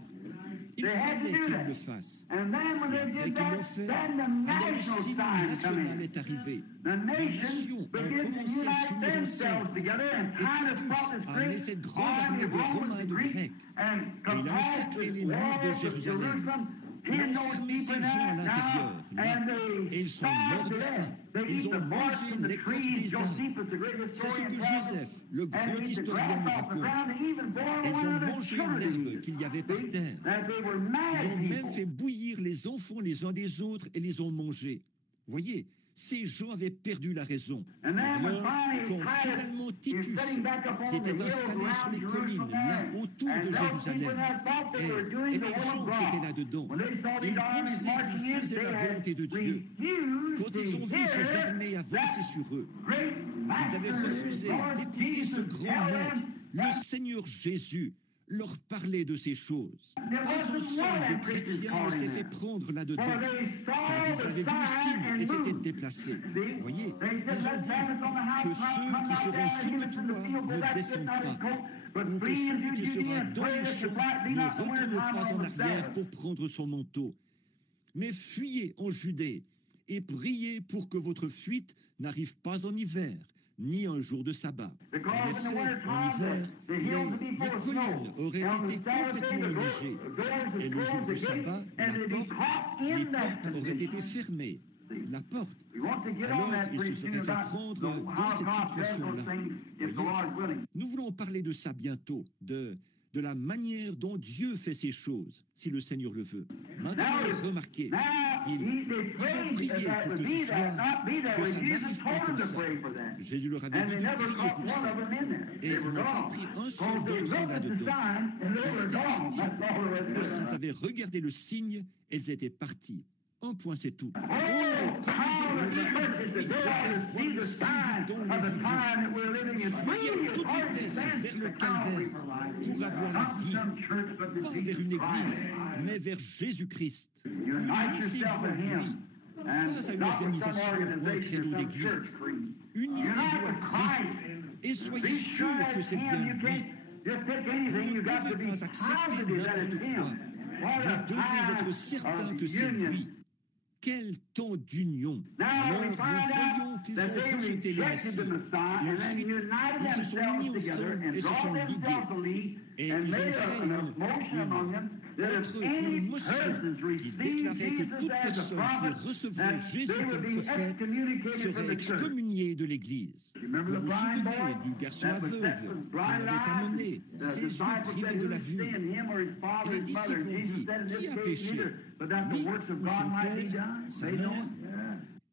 Il They had to fallait do qu'ils that. le fassent. And then when Et they après did qu'ils l'ont that, fait, then the alors le national signe sign come national in. est arrivé. The Les nations nations ont began to commencé à unite s'unir themselves ensemble. together, and Et Titus brought Titus this a amené great cette grande army armée of de Romans Romains et de and Greeks Grecs. and Et il a compassed encerclé the les murs de walls of Jérusalem. Jerusalem. Il a Hid those enfermé people ces in gens à there l'intérieur, now, là, and they et ils sont morts starved de to faim. death. They Ils eat ont the bark mangé from the l'écorce trees. des arbres. Josephus, the great C'est ce historian, que tells us. Joseph, le And grand they eat the historien, nous grass off the raconte. ground and even boiled Ils one ont of their mangé children to l'herbe eat. qu'il y avait par See? terre. That they were Ils mad ont même people. fait bouillir les enfants les uns des autres et les ont mangés. Voyez, ces gens avaient perdu la raison. And then when Alors, finally quand Titus finalement is Titus, sitting back up qui on the était hills installé sur les around collines, Jerusalem là, there, autour and de those people Jérusalem, that thought they were et doing les the will gens of qui étaient God, là-dedans, when they saw ils these armies pensaient marching qu'ils in, faisaient they la had volonté de Dieu. refused Quand ils ont to vu ces hear armées avancer that sur eux, great ils avaient master, refusé Lord d'écouter ce Jesus, grand tell maître, them le that Seigneur Jésus, leur parler de ces choses. there Pas un wasn't seul one des of them preachers chrétiens ne caught s'est in fait there. prendre là-dedans, For they car saw ils the avaient vu le sign signe et and s'étaient moved. déplacés. See? Voyez, They ils said, ont let dit Baptists on the que house ceux come qui out seront down sur and le give us in the toit field, go ne back, get descendent not his pas, coat, but ou que flee celui into qui Judea sera and dans pray les that your champs flight be ne not the winter retourne time pas en on the arrière Sabbath. pour prendre son manteau. Mais fuyez en Judée et priez pour que votre fuite n'arrive pas en hiver, ni un jour de sabbat. En Because in the effet, winter en time, hiver, the hills would be les full of collines snow. auraient And on été the Sabbath day, complètement the enneigées. doors Et would le jour close, du the sabbat, gates, and they'd be caught les in that portes auraient été condition. fermées. La porte. We want to get on Alors, that il pretty se soon serait fait about prendre the dans cette Holocaust and situation-là. those things, if the Voyez, Lord is willing. nous voulons parler de ça bientôt, de la manière dont Dieu fait ces choses, si le Seigneur le veut. Maintenant, remarquez, Now, ils they ont prayed prié that pour would que be ce that, soit, not be that que way. ça Jesus n'arrive pas told comme them to ça. pray for that. Jésus leur avait And dit they de never prier caught pour one ça. of them in there. Et They ils were n'ont pas gone. pris un seul Because they d'entre eux looked at the là-dedans. sign and they Ils were étaient gone. partis. That's all there is to Parce qu'ils it. avaient regardé le signe, ils étaient partis. Un point, c'est tout. Oh, comme How les the églises church is aujourd'hui to go out devraient and voir see le the signe sign dont of nous the vivons. time that we're living in. Voyez à toute vitesse vers le calvaire pour avoir la vie, pas vers une église, mais vers Jésus-Christ. Unissez-vous à lui, pas à une organisation ou un credo d'église. Unissez-vous à Christ et soyez sûrs que c'est bien lui. Vous ne pouvez pas accepter n'importe quoi. Vous devez être certain que c'est lui. Quel temps d'union! Alors nous voyons qu'ils ont rejeté le Messie. Et ensuite, ils se sont unis ensemble et se sont ligués. Et ils ont fait une motion qui déclarait que toute personne qui recevrait Jésus comme prophète serait excommuniée de l'Église. Vous vous souvenez du garçon aveugle qu'on avait amené, ses yeux privés de la vue. Et les disciples ont dit, qui a péché? Lui ou son père, sa mère?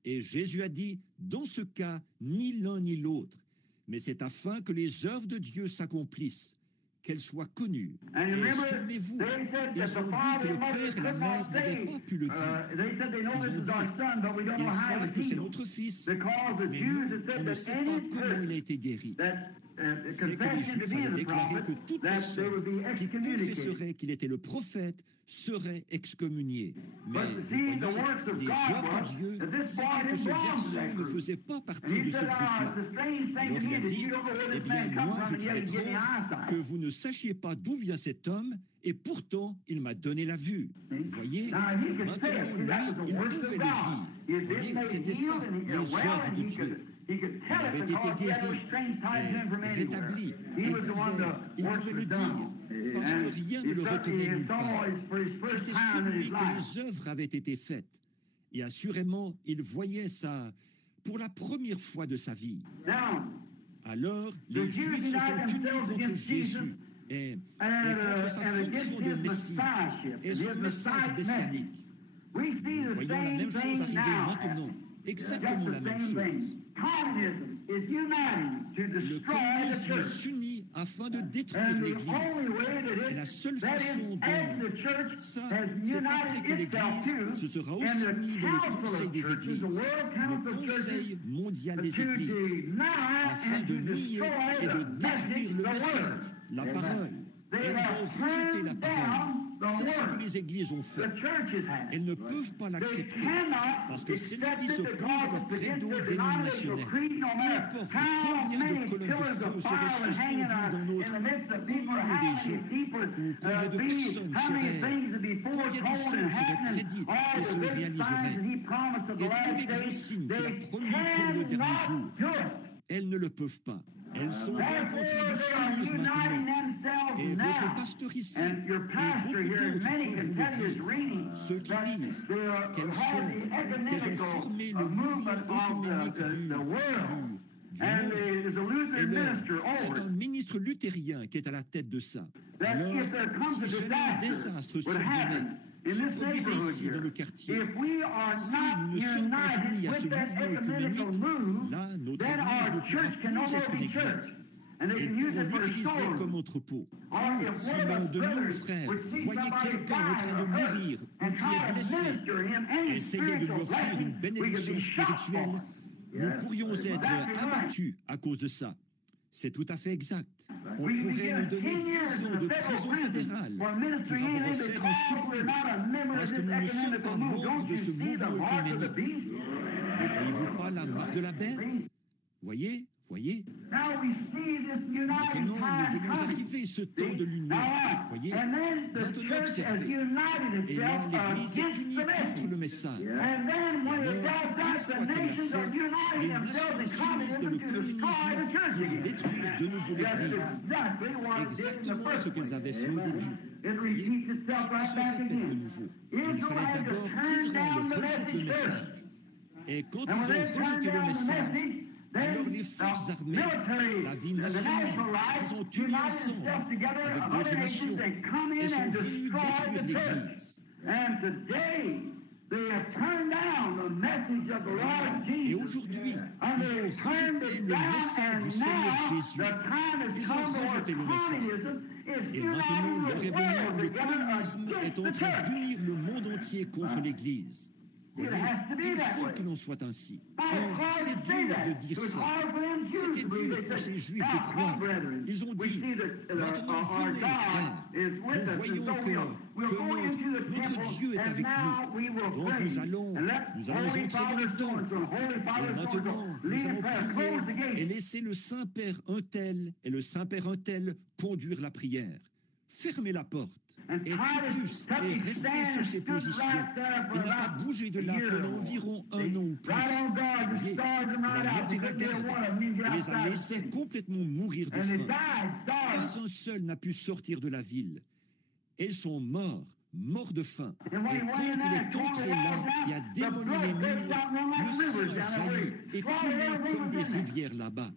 Et Jésus a dit, dans ce cas, ni l'un ni l'autre, mais c'est afin que les œuvres de Dieu s'accomplissent, qu'elles soient connues. Et souvenez-vous, ils ont dit que le père et la mère n'avaient pas pu le dire. Ils ont dit, ils savent que c'est notre fils, mais nous, on ne sait pas comment il a été guéri. C'est que les Juifs avaient déclaré que toute personne qui confesserait qu'il était le prophète serait excommuniée. Mais vous voyez, les œuvres de Dieu, c'était que ce garçon ne faisait pas partie de ce groupe-là. Alors il a dit, eh bien moi je trouve étrange que vous ne sachiez pas d'où vient cet homme, et pourtant il m'a donné la vue. Vous voyez, maintenant lui, il pouvait le dire. Vous voyez, c'était ça, les œuvres de Dieu. Il avait été guéri, rétabli. Il pouvait le dire, parce que rien ne le retenait nulle part. C'était sur lui que les œuvres avaient été faites. Et assurément, il voyait ça pour la première fois de sa vie. Alors, les Juifs se sont unis contre Jésus et contre sa fonction de Messie et son message messianique. Nous voyons la même chose arriver maintenant. exactement la même chose. Le communisme s'unit afin de détruire l'Église. Et la seule façon dont ça, c'est après que l'Église se sera aussi mis dans le Conseil des Églises, le Conseil mondial des Églises, afin de nier et de détruire le message, la parole. Elles ont rejeté la parole. C'est ce que les églises ont fait. Elles ne peuvent pas l'accepter parce que celles-ci se posent leur credo dénominationnel. Peu importe combien de colonnes de feu seraient suspendues dans notre milieu des gens, ou combien de personnes combien de choses seraient prédites et se réaliseraient. Et tous les grands signes qu'il a promis pour le dernier jour, elles ne le peuvent pas. Elles sont donc en train de s'unir maintenant. Et votre pasteur ici, et beaucoup d'autres peuvent vous le dire, ceux qui disent qu'elles ont formé le mouvement œcuménique du monde. C'est un ministre luthérien qui est à la tête de ça. Alors, si jamais un désastre se produisait ici dans le quartier, si nous ne sommes pas unis à ce mouvement œcuménique, là, notre église ne pourra plus être une église. Ils pourront l'utiliser comme entrepôt. Ou si l'un de nos frères voyait quelqu'un en train de mourir ou qui est blessé, essayait de lui offrir une bénédiction spirituelle, nous pourrions être abattus à cause de ça. C'est tout à fait exact. On pourrait nous donner 10 ans de prison fédérale pour avoir offert un secours, parce que nous ne sommes pas membres de ce mouvement œcuménique. Ne voyez-vous pas la marque de la bête? Voyez? Maintenant, nous voyons arriver ce temps de l'union. Voyez? Maintenant, observez. Et là, l'Église est unie contre le message. Et alors, une fois qu'elle l'a fait, les nations s'unissent dans le communisme pour détruire de nouveau l'Église. Exactement ce qu'elles avaient fait au début. Voyez? Cela se répète de nouveau. Il fallait d'abord qu'Israël rejette le message. Et quand ils ont rejeté le message, alors les forces armées, la vie nationale, se sont unies ensemble avec d'autres nations et sont venues détruire l'Église. Et aujourd'hui, ils ont rejeté le message du Seigneur Jésus. Ils ont rejeté le message. Et maintenant, leur événement, le communisme, est en train d'unir le monde entier contre l'Église. Il faut qu'il en soit ainsi. Or, c'est dur de dire ça. C'était dur pour ces Juifs de croire. Ils ont dit, maintenant venez frères, nous voyons que notre Dieu est avec nous. Donc nous allons entrer dans le temple. Et maintenant, nous allons prier et laisser le Saint-Père un tel et le Saint-Père un tel conduire la prière. Fermez la porte. Et Titus est resté sur ses positions. Il n'a pas bougé de là pendant environ 1 an ou plus. Voyez, il a monté la garde et les a laissés complètement mourir de faim. Pas un seul n'a pu sortir de la ville. Ils sont morts de faim. Et quand il est entré là et a démoli les murs, le sang a jailli et coulé comme des rivières là-bas.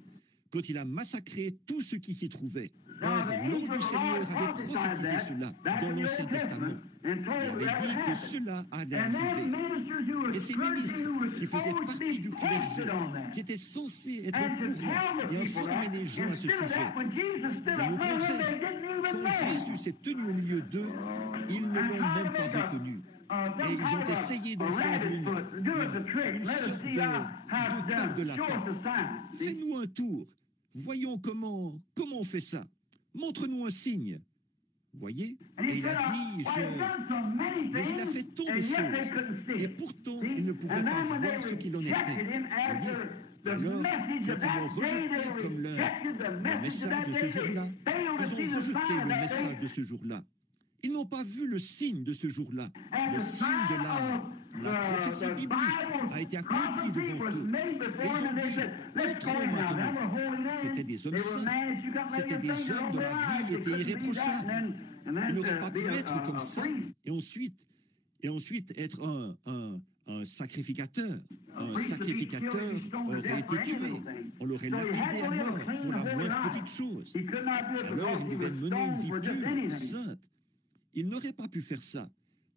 Quand il a massacré tout ce qui s'y trouvait. Or, l'ange du Seigneur avait prophétisé cela dans l'Ancien Testament. Il avait dit que cela allait arriver. Et ces ministres qui faisaient partie du clergé, qui étaient censés être au courant et informer les gens à ce sujet, bien au contraire, quand Jésus s'est tenu au milieu d'eux, ils ne l'ont même pas reconnu. Et ils ont essayé d'en faire une sorte de Pâque de la paix. Fais-nous un tour. Voyons comment on fait ça. Montre-nous un signe. Voyez? Et il a dit, mais il a fait tant de choses. Et pourtant, il ne pouvait pas voir ce qu'il en était. Voyez? Alors, quand ils l'ont rejeté comme le message de ce jour-là, ils ont rejeté le message de ce jour-là. Ils n'ont pas vu le signe de ce jour-là. Le signe de la prophétie biblique a été accompli devant eux. Et ils ont dit, entrons maintenant. C'était des hommes saints. C'était des hommes dont la vie était irréprochable. Ils n'auraient pas pu être comme ça. Et ensuite être un sacrificateur. Un sacrificateur aurait été tué. On l'aurait lapidé à mort pour la moindre petite chose. Alors il devait mener une vie pure, sainte. Il n'aurait pas pu faire ça,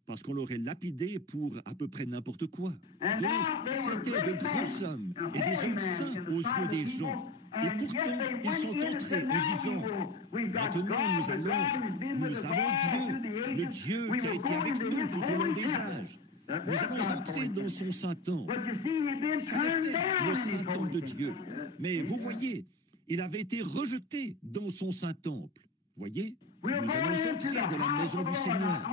parce qu'on l'aurait lapidé pour à peu près n'importe quoi. Donc, c'était de grands hommes et des hommes saints aux yeux des gens. Et pourtant, ils sont entrés en disant, maintenant nous avons Dieu, le Dieu qui a été avec nous tout au long des âges. Nous allons entrer dans son Saint-Temple. C'était le Saint-Temple de Dieu. Mais vous voyez, il avait été rejeté dans son Saint-Temple. Voyez, nous allons entrer dans la maison du Seigneur.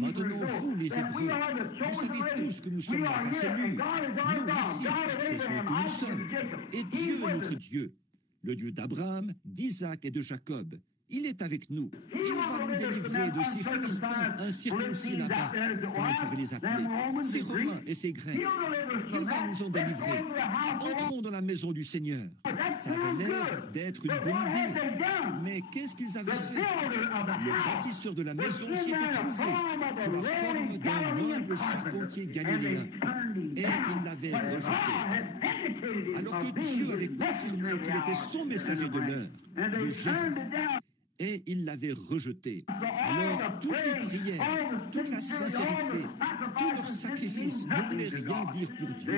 Maintenant, vous, les Hébreux, vous savez tous que nous sommes la race élue. Nous, ici, c'est ce que nous sommes. Et Dieu est notre Dieu, le Dieu d'Abraham, d'Isaac et de Jacob. Il est avec nous. Il va nous délivrer de ces Philistins incirconcis là-bas, comme on pourrait les appeler, ces Romains et ces Grecs. Il va nous en délivrer. Entrons dans la maison du Seigneur. Ça avait l'air d'être une bonne idée. Mais qu'est-ce qu'ils avaient fait? Le bâtisseur de la maison s'y était trouvé sous la forme d'un noble charpentier galiléen. Et il l'avait rejeté. Alors que Dieu avait confirmé qu'il était son messager de l'heure, le géant. Et il l'avait rejeté. Alors, toutes les prières, toute la sincérité, tous leurs sacrifices ne voulaient rien dire pour Dieu.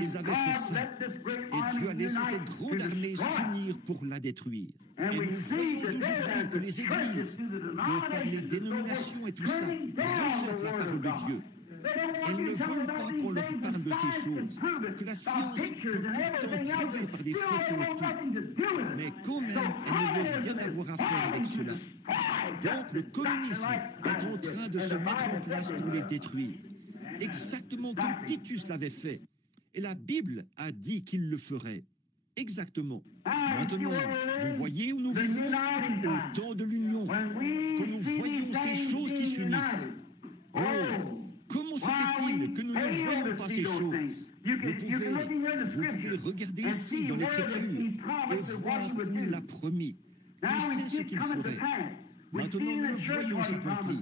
Ils avaient fait ça. Et Dieu a laissé cette grande armée s'unir pour la détruire. Et nous voyons aujourd'hui que les églises, de par les dénominations et tout ça, rejettent la parole de Dieu. Elles ne veulent pas qu'on leur parle de ces choses, que la science peut pourtant prouver par des photos et tout. Mais quand même, elles ne veulent rien avoir à faire avec cela. Donc le communisme est en train de se mettre en place pour les détruire. Exactement comme Titus l'avait fait. Et la Bible a dit qu'il le ferait. Exactement. Maintenant, vous voyez où nous vivons? Au temps de l'union. Quand nous voyons ces choses qui s'unissent. Oh! Comment se fait-il que nous ne voyons pas ces choses? Vous pouvez regarder ici dans l'Écriture et voir où il l'a promis. Tu sais ce qu'il ferait. Maintenant, nous le voyons s'accomplir.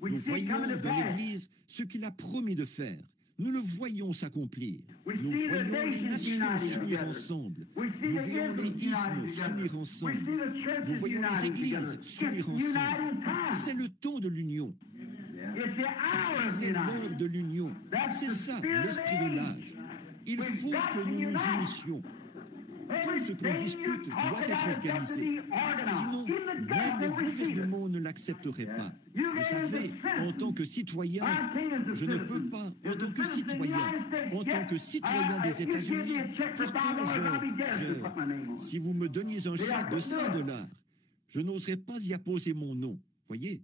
Nous voyons dans l'Église ce qu'il a promis de faire. Nous le voyons s'accomplir. Nous voyons les nations s'unir ensemble. Nous voyons les ismes s'unir ensemble. Nous voyons les églises s'unir ensemble. C'est le temps de l'union. C'est l'heure de l'union. C'est ça, l'esprit de l'âge. Il faut que nous nous unissions. Tout ce qu'on discute doit être organisé. Sinon, même le gouvernement ne l'accepterait pas. Vous savez, en tant que citoyen, je ne peux pas, en tant que citoyen des États-Unis, pourtant, si vous me donniez un chèque de $100, je n'oserais pas y apposer mon nom. Voyez,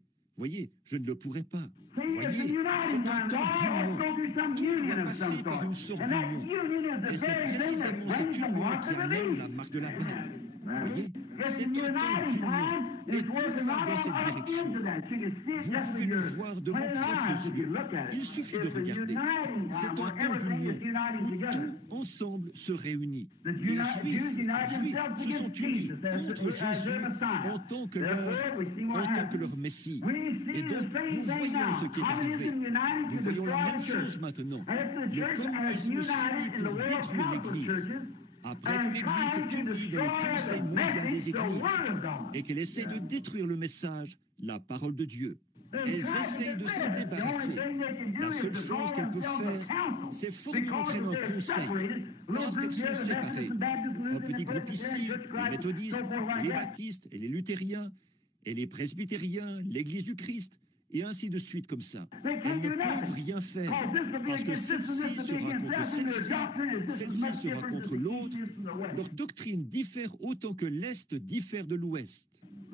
je ne le pourrais pas. Voyez, c'est un temps d'union. Tout doit passer par une sorte d'union. Et c'est précisément cette union qui amène la marque de la bête. Voyez, c'est un temps d'union. Et tout va dans cette direction. Vous pouvez le voir de vos propres yeux. Il suffit de regarder. C'est un temps d'union où tout ensemble se réunit. Les Juifs se sont unis contre Jésus en tant que leur Messie. Et donc, nous voyons ce qui est arrivé. Nous voyons la même chose maintenant. Le communisme s'unit pour détruire l'Église. Après que l'Église est unie dans le Conseil mondial des Églises et qu'elle essaie de détruire le message, la parole de Dieu, elles essayent de s'en débarrasser. La seule chose qu'elles peuvent faire, c'est former entre elles un conseil, parce qu'elles sont séparées. Un petit groupe ici, les méthodistes, les baptistes et les luthériens, et les presbytériens, l'Église du Christ, et ainsi de suite comme ça. Elles ne peuvent rien faire, parce que celle-ci sera contre celle-ci, celle-ci sera contre l'autre. Leur doctrine diffère autant que l'Est diffère de l'Ouest.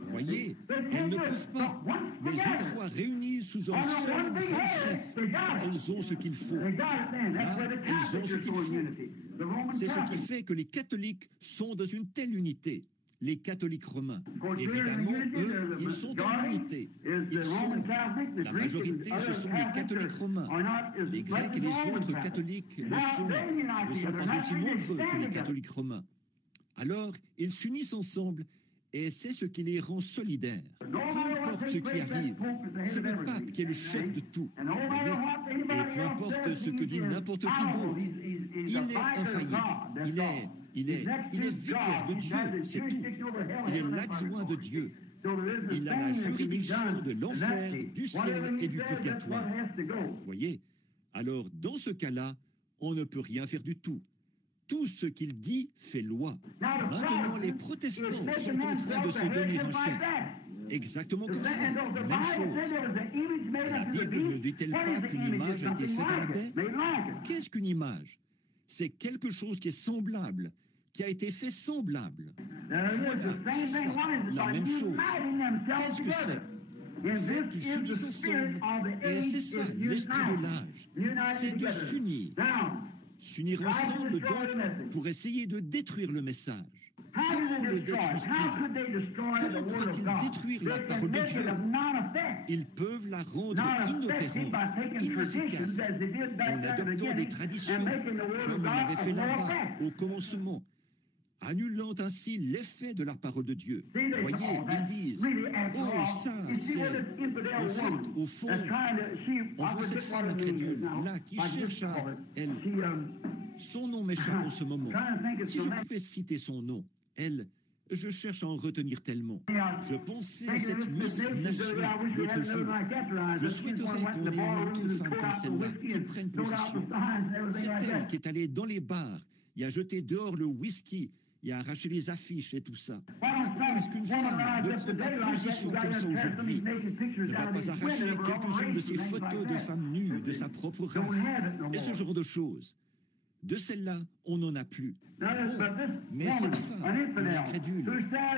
Voyez, elles ne peuvent pas, mais une fois réunies sous un seul grand chef, elles ont ce qu'il faut. Là, elles ont ce qu'il faut. C'est ce qui fait que les catholiques sont dans une telle unité. Les catholiques romains. Évidemment, eux, ils sont en unité. La majorité, ce sont les catholiques romains. Les Grecs et les autres catholiques ne sont pas aussi nombreux que les catholiques romains. Alors, ils s'unissent ensemble et c'est ce qui les rend solidaires. Peu importe ce qui arrive, c'est le pape qui est le chef de tout. Et peu importe ce que dit n'importe qui d'autre, il est infaillible. Il est vicaire de Dieu, c'est tout. Il est l'adjoint de Dieu. Il a la juridiction de l'enfer, du ciel et du purgatoire. Vous voyez? Alors, dans ce cas-là, on ne peut rien faire du tout. Tout ce qu'il dit fait loi. Maintenant, les protestants sont en train de se donner un chef. Exactement comme ça, même chose. La Bible ne dit-elle pas qu'une image a été faite à la bête? Qu'est-ce qu'une image? C'est quelque chose qui est semblable, qui a été fait semblable. Voilà, c'est ça, la même chose. Qu'est-ce que c'est? Le fait qu'ils s'unissent ensemble. Et c'est ça, l'esprit de l'âge. C'est de s'unir. S'unir ensemble, donc, pour essayer de détruire le message. Comment le détruisent-ils? Comment pourraient-ils détruire la parole de Dieu? Ils peuvent la rendre inopérante, inefficace, en adoptant des traditions, comme on l'avait fait là-bas, au commencement, annulant ainsi l'effet de la parole de Dieu. Voyez, ils disent, oh, ça, c'est, en fait, au fond, on voit cette femme incrédule, là, qui cherche à, elle, son nom m'échappe en ce moment. Si je pouvais citer son nom, elle, je cherche à en retenir tellement. Je pensais à cette Miss Nation l'autre jour. Je souhaiterais qu'on ait une autre femme comme celle-là qui prenne position. C'est elle qui est allée dans les bars et a jeté dehors le whisky et a arraché les affiches et tout ça. Pourquoi est-ce qu'une femme ne prend pas position comme ça aujourd'hui? Ne va pas arracher quelques-unes de ces photos de femmes nues de sa propre race et ce genre de choses. De celle-là, on n'en a plus. Bon, mais cette femme, une incrédule,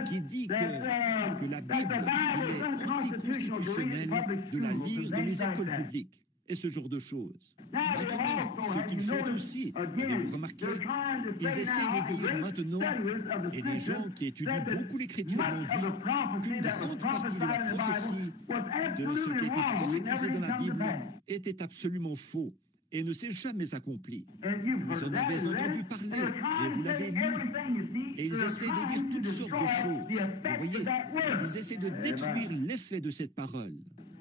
qui dit que la Bible est anticonstitutionnelle de la lire dans les écoles publiques, et ce genre de choses. Maintenant, ce qu'ils font aussi, vous remarquez, ils essaient de dire maintenant, et les gens qui étudient beaucoup l'Écriture m'ont dit qu'une grande partie de la prophétie, de ce qui a été prophétisé dans la Bible, était absolument faux et ne s'est jamais accompli. Vous en avez entendu parler, et vous l'avez lu, et ils essaient de dire toutes sortes de choses. Vous voyez, ils essaient de détruire l'effet de cette parole.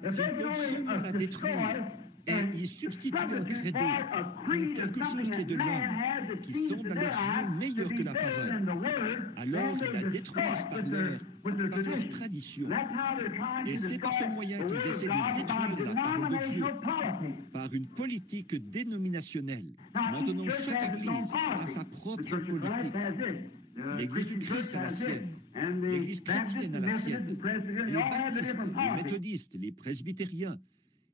S'ils peuvent seulement la détruire, et ils substituent un credo, ou quelque chose qui est de l'homme, qui semble à leurs yeux meilleur que la parole, alors ils la détruisent par leur tradition. Et c'est par ce moyen qu'ils essaient de détruire la parole de Dieu, par une politique dénominationnelle. Maintenant, chaque Église a sa propre politique. L'Église du Christ a la sienne, l'Église chrétienne a la sienne, les baptistes, les méthodistes, les presbytériens,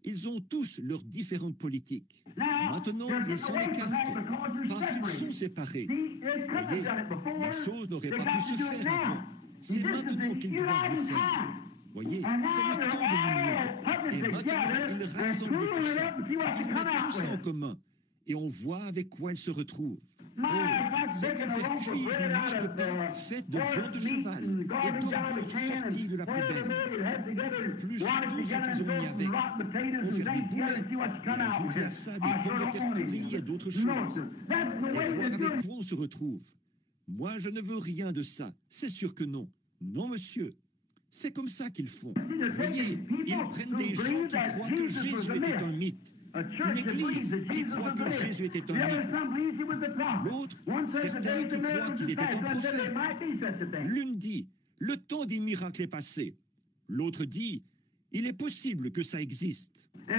ils ont tous leurs différentes politiques. Maintenant, ils s'en écartent parce qu'ils sont séparés. Voyez, la chose n'aurait pas pu se faire avant. C'est maintenant qu'ils doivent le faire. Voyez, c'est le temps de l'union. Et maintenant, ils rassemblent tout ça. Ils mettent tout ça en commun. Et on voit avec quoi ils se retrouvent. Oh, c'est comme faire cuire une miche de pain faite de viande de cheval et d'ordures sorties de la poubelle. Plus tout ce qu'ils ont mis avec. On fait des boulettes et ajouter à ça des pommes de terre pourries et d'autres choses. Et voir avec quoi on se retrouve. Moi, je ne veux rien de ça. C'est sûr que non. Non, monsieur. C'est comme ça qu'ils font. Voyez, ils prennent des gens qui croient que Jésus était un mythe. Une église qui croit que Jésus était un mythe. L'autre, certains qui croient qu'il était un prophète. L'une dit, le temps des miracles est passé. L'autre dit, il est possible que ça existe. Et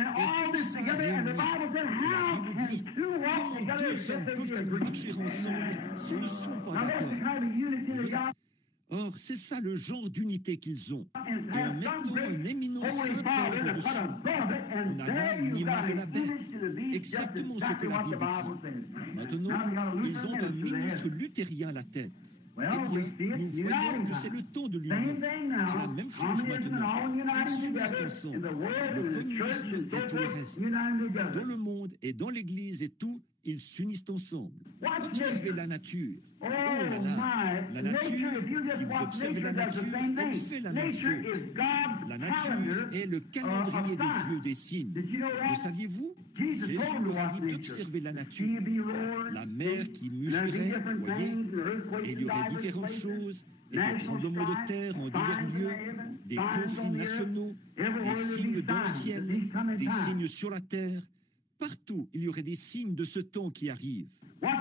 tout ça réuni. La Bible dit, comment deux hommes peuvent-ils marcher ensemble s'ils ne sont pas d'accord? Or, c'est ça le genre d'unité qu'ils ont. Et en mettant un éminent Saint-Père au-dessus, on a là une image de la bête, exactement ce que la Bible dit. Maintenant, ils ont un ministre luthérien à la tête. Eh bien, nous voyons que c'est le temps de l'union. C'est la même chose maintenant. Ils s'unissent ensemble. Le communisme et tout le reste. Dans le monde et dans l'Église et tout, ils s'unissent ensemble. Observez la nature. Oh là là, la nature, si vous observez la nature, elle fait la même chose. La nature est le calendrier de Dieu des signes. Le saviez-vous? Jésus leur a dit d'observer la nature. La mer qui mugerait, vous voyez, et il y aurait différentes choses, et des tremblements de terre en divers lieux, des conflits nationaux, des signes dans le ciel, des signes sur la terre. Partout, il y aurait des signes de ce temps qui arrive.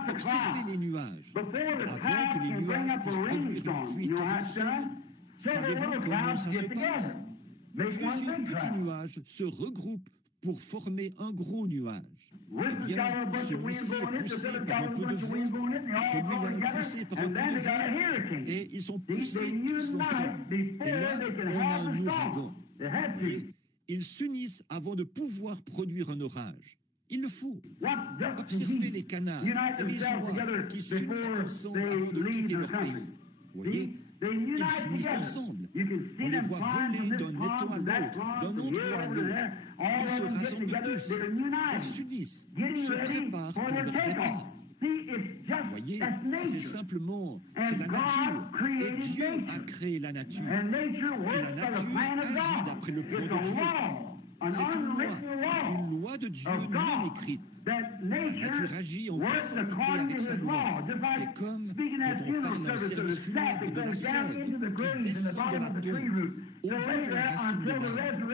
Observez les nuages. Avant que les nuages puissent produire une pluie torrentielle, Savez-vous comment ça se passe? Plusieurs petits nuages se regroupent pour former un gros nuage. Eh bien, celui-ci est poussé par un peu de vent, celui-là est poussé par un peu de vent, et ils sont poussés tous ensemble. Et là, on a un ouragan. Et ils s'unissent avant de pouvoir produire un orage. Il le faut. Observez les canards et les oies qui s'unissent ensemble avant de quitter leur pays. Vous voyez, ils s'unissent ensemble. On les voit voler d'un étang à l'autre, d'un endroit à l'autre. Ils se rassemblent tous. Ils s'unissent, se préparent pour leur départ. Vous voyez, c'est simplement, c'est la nature. Et Dieu a créé la nature. Et la nature agit d'après le plan de Dieu. C'est une loi de Dieu non écrite. La nature agit en conformité avec sa loi. C'est comme quand on parle d'un service funèbre de la sève qui descend de la tombe au bout de la racine de l'arbre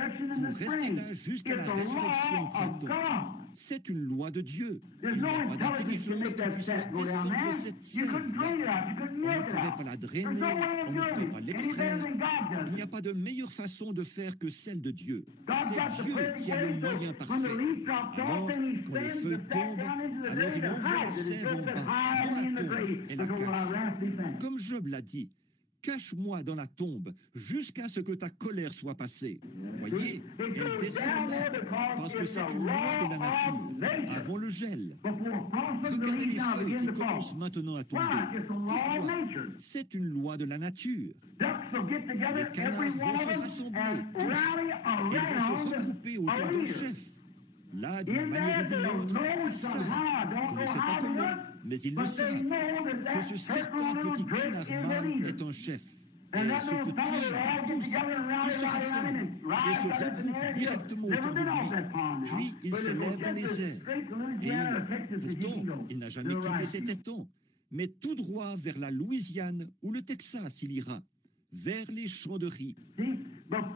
pour rester là jusqu'à la résurrection au printemps. C'est une loi de Dieu. Il n'y a pas d'intelligence qui puisse faire descendre cette sève. On ne pourrait pas la drainer, on ne pourrait pas l'extraire. Il n'y a pas de meilleure façon de faire que celle de Dieu. C'est Dieu qui a le moyen parfait. Alors, quand les feuilles tombent, alors il envoie la sève en bas, dans la tombe, et la cache. Comme Job l'a dit, cache-moi dans la tombe jusqu'à ce que ta colère soit passée. Vous voyez, elle descend là, parce que c'est une loi de la nature, avant le gel. Regardez les feuilles qui commencent maintenant à tomber. Pourquoi? C'est une loi de la nature. Les canards vont se rassembler, tous. Ils vont se regrouper autour d'un chef. Là, d'une manière ou d'une autre, ils savent, je ne sais pas comment, mais ils le savent, que ce certain petit canard mâle est un chef. Et ce petit, tous, ils se rassemblent et se regroupent directement autour de lui. Puis il s'élève dans les airs. Et pourtant, il n'a jamais quitté cet étang, mais tout droit vers la Louisiane ou le Texas il ira, vers les champs de riz. Avant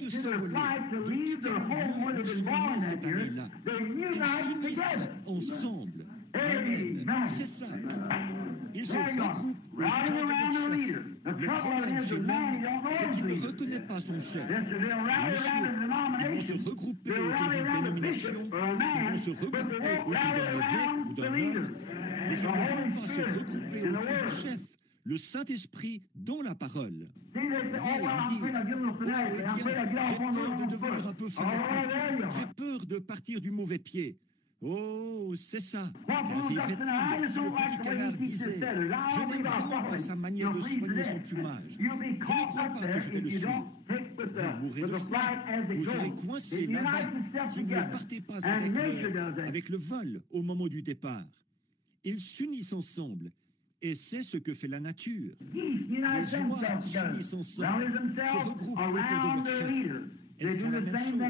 de s'envoler, de quitter le lieu où ils sont nés cette année-là, ils s'unissent ensemble. Amen. C'est ça. Ils se regroupent autour de leur chef. Le problème chez l'homme, c'est qu'il ne reconnaît pas son chef. Monsieur, ils vont se regrouper autour d'une dénomination, ils vont se regrouper autour d'un évêque ou d'un homme, mais ils ne vont pas se regrouper autour du chef, le Saint-Esprit dont la parole. Et ils disent, oh, eh bien, j'ai peur de devenir un peu fanatique, j'ai peur de partir du mauvais pied. Oh, c'est ça. Qu'arriverait-il si le petit canard disait, je n'aime vraiment pas sa manière de soigner son plumage. Je ne crois pas que je vais le suivre. Vous mourrez de froid. Vous serez coincé là-bas si vous ne partez pas avec le vol au moment du départ. Ils s'unissent ensemble. Et c'est ce que fait la nature. Les oies s'unissent ensemble, se regroupent autour de leur chef. Elles font la même chose.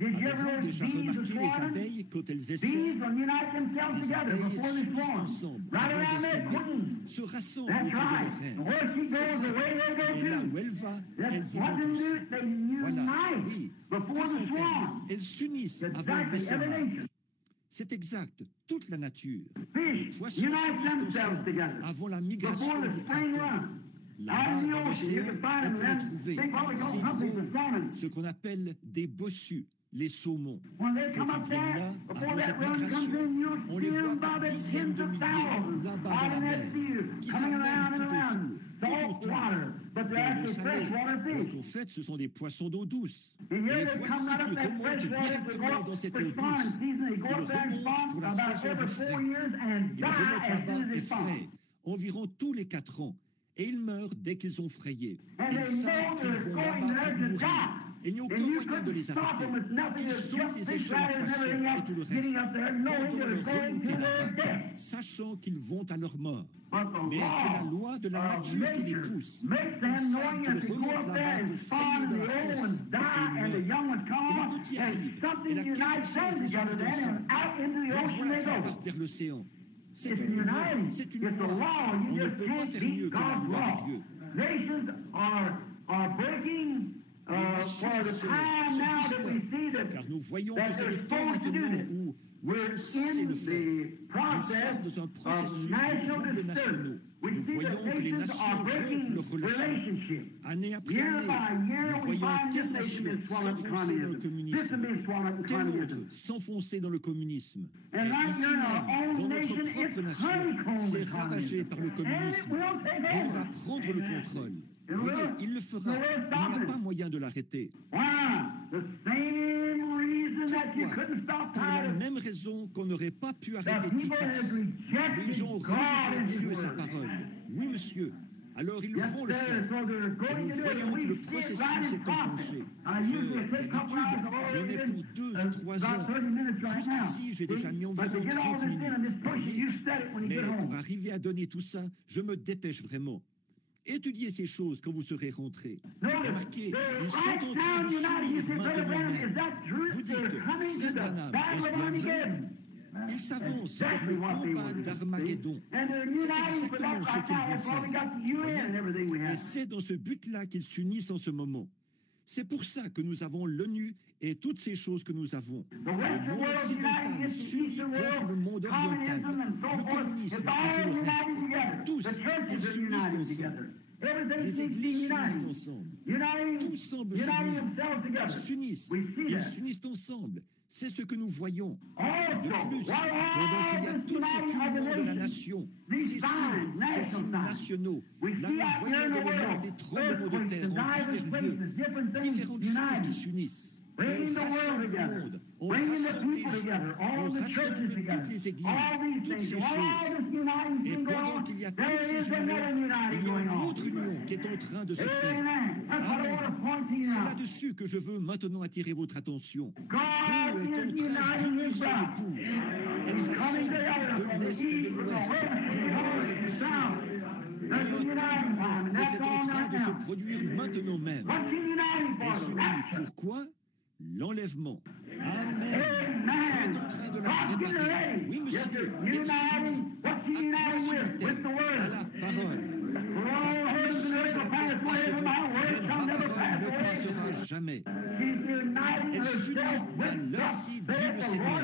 Avez-vous déjà remarqué les abeilles quand elles essaient? Les abeilles s'unissent ensemble avant d'essaimer, se rassemblent autour de leur reine. C'est vrai. Et là où elle va, elles y vont aussi. Voilà, oui. Que font-elles? Elles s'unissent avant le messémage. C'est exact, toute la nature. Les poissons s'unissent ensemble avant la migration du printemps. Là-bas, dans l'océan, on peut les trouver, ces gros, ce qu'on appelle des bossus, les saumons. Quand ils viennent là, avant cette migration, on les voit par dizaines de milliers, là-bas dans la mer, qui s'amènent tout autour. Dans l'eau salée, donc en fait, ce sont des poissons d'eau douce. Et voici qu'ils remontent directement dans cette eau douce. Ils remontent pour la saison du frais. Ils remontent là-bas et frais, environ tous les 4 ans. Et ils meurent dès qu'ils ont frayé. Ils savent qu'ils vont là-bas pour mourir. Et il n'y a aucun moyen de les arrêter. Ils sautent les échelles à poissons et tout le reste, pendant leur remontée là-bas, sachant qu'ils vont à leur mort. Mais c'est la loi de la nature qui les pousse. Ils savent qu'ils remontent là-bas pour frayer dans la fosse, et ils meurent. Et la goutte y arrive, et la quelque chose les unit ensemble. Et voilà qu'ils partent vers l'océan. C'est une loi, c'est une loi. On ne peut pas faire mieux que la loi de Dieu. Les nations se disloient, car nous voyons que c'est le temps maintenant où Nous sommes censés le faire. Nous sommes dans un processus de troubles nationaux. Nous voyons que les nations rompent leurs relations. Année après année, nous voyons quelle nation s'enfoncer dans le communisme, quelle autre s'enfoncer dans le communisme. Et ici même, dans notre propre nation, c'est ravagé par le communisme. Et il va prendre le contrôle. Oui, il le fera. Il n'y a pas moyen de l'arrêter. Pour la même raison qu'on n'aurait pas pu arrêter Titus. Les gens rejetaient Dieu et sa parole. Oui, monsieur. Alors ils vont le faire. Et nous voyons que le processus s'est enclenché. D'habitude, j'en ai pour 2 ou 3 heures. Jusqu'ici, j'ai déjà mis environ 30 minutes. Mais pour arriver à donner tout ça, je me dépêche vraiment. Étudiez ces choses quand vous serez rentrés. Remarquez, ils sont en train de s'unir maintenant même. Vous dites, Frère Branham, est-ce bien vrai? Ils s'avancent vers le combat d'Armageddon. C'est exactement ce qu'ils vont faire. Et c'est dans ce but-là qu'ils s'unissent en ce moment. C'est pour ça que nous avons l'ONU et toutes ces choses que nous avons. Le monde occidental s'unit contre le monde oriental, le communisme et tout le reste. Tous, ils s'unissent ensemble. Les églises s'unissent ensemble. Tout semble s'unir. Ils s'unissent ensemble. C'est ce que nous voyons. De plus, pendant qu'il y a toute cette union de la nation, ces signes nationaux, là nous voyons dans le monde des tremblements de terre en divers lieux, différentes choses qui s'unissent. On rassemble le monde, on rassemble les gens, on rassemble toutes les églises, toutes ces choses. Et pendant qu'il y a toutes ces unions, il y a une autre union qui est en train de se faire. Amen. C'est là-dessus que je veux maintenant attirer votre attention. Dieu est en train d'unir son épouse. Elle s'assemble de l'Est et de l'Ouest, du Nord et du Sud. Il y a tant d'union, et c'est en train de se produire maintenant même. Elle s'unit. Pourquoi? L'enlèvement. Amen. Tu es en train de la préparer. Oui, monsieur. Elle s'unit. À quoi s'unit-elle? À la parole. Car toutes les choses à la terre passeront, mais ma parole ne passera jamais. Elle s'unit à l'ainsi dit le Seigneur.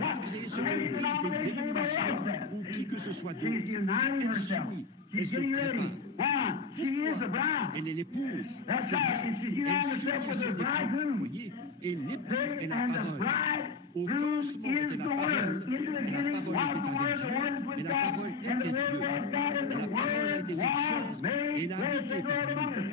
Malgré ce que disent les dénominations ou qui que ce soit d'autre, elle s'unit. Elle se prépare. Pourquoi? Elle est l'épouse. C'est vrai. Elle s'unit à son époux. Voyez? Et l'époux est la parole. Au commencement était la parole, et la parole était avec Dieu, et la parole était Dieu. La parole a été faite chair, et elle a habité parmi nous.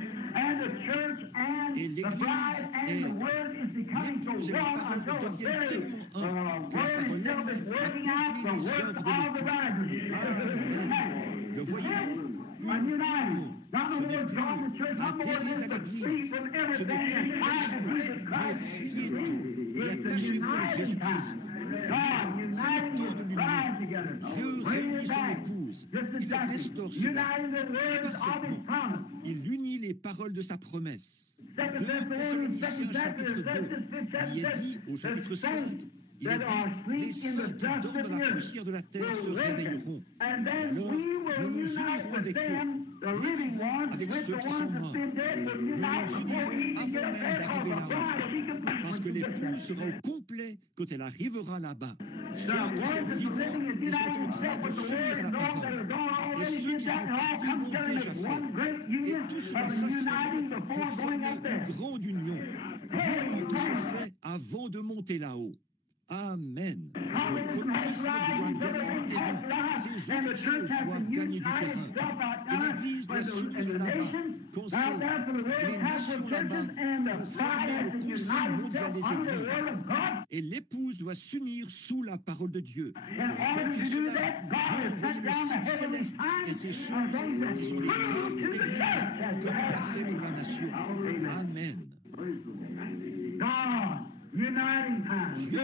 Et l'Église et l'épouse et la parole deviennent tellement un que la parole elle-même accomplit les œuvres de l'époux. Amen. Le voyez-vous? Une union. Ce n'est plus adhérer à l'Église, ce n'est plus quelque chose, mais fuyez tout et attachez-vous à Jésus-Christ. C'est le temps de l'union. Dieu réunit son épouse, il restaure cela parfaitement. Il unit les paroles de sa promesse. 2 Thessaloniciens chapitre 2, il y est dit au chapitre 5, il est dit, les saints qui dorment dans la poussière de la terre se réveilleront. Alors, nous nous unirons avec eux. Nous vivons avec ceux qui sont morts. Nous nous unirons avant même d'arriver là-haut. Parce que l'épouse sera au complet quand elle arrivera là-bas. Ceux qui sont vivants, ils sont en train de s'unir à la parole. Et ceux qui sont partis l'ont déjà fait. Et tout cela s'assemble pour former une grande union. L'union qui se fait avant de monter là-haut. Amen. Le communisme doit gagner du terrain. Ces autres choses doivent gagner du terrain. Et l'Église doit s'unir là-bas, conseil, et les nations là-bas, pour former le Conseil mondial des Églises. Et l'épouse doit s'unir sous la parole de Dieu. Pour accomplir cela, Dieu envoie le signe céleste et ces choses qui sont les preuves de l'Église, comme il l'a fait pour la nation. Amen. Dieu,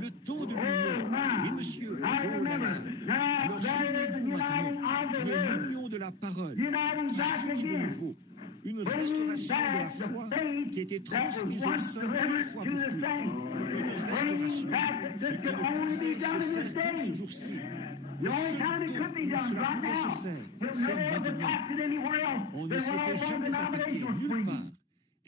le temps de l'union. Oui, monsieur. Oh là là. Alors, souvenez-vous maintenant, l'union de la parole qui s'unit de nouveau. Une restauration de la foi qui a été transmise au sein une fois pour toutes. Une restauration. Ce qui ne pouvait se faire dans ce jour-ci. Le seul temps où cela pouvait se faire, c'est maintenant. On ne s'était jamais attaqué nulle part.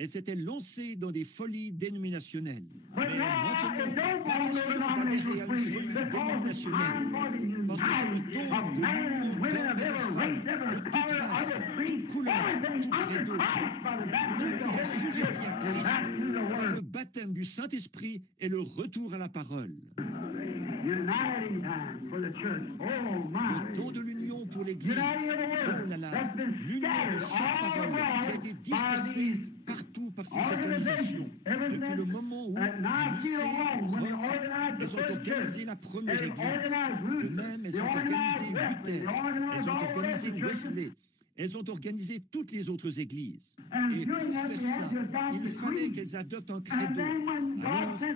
Elle s'était lancée dans des folies dénominationnelles. But Mais now, maintenant, it don't pas belong to question denominational d'adhérer à une freedom. folie Because it's dénominationnelle. time for the Parce que c'est le uniting temps of de man and l'union women d'hommes of et de every femmes, race, de every toute color, race, every creed, toute couleur, everything tout under credo. Christ by the baptism Tout of the est Holy assujetti Spirit à and Christ back to the par le Word. baptême du Saint-Esprit et le retour à la parole. Uniting time for the church. Oh my. Le temps de l'union pour l'Église. Uniting of the Oh Word là là, that's been l'union de scattered chaque all parole qui a around été by dispersée these partout par ces organisations. Depuis le moment où, à Nicée, Rome, elles ont organisé la première Église. De même, elles ont organisé Luther, elles ont organisé Wesley. Elles ont organisé toutes les autres églises. Et pour faire ça, il fallait qu'elles adoptent un credo. Alors, quand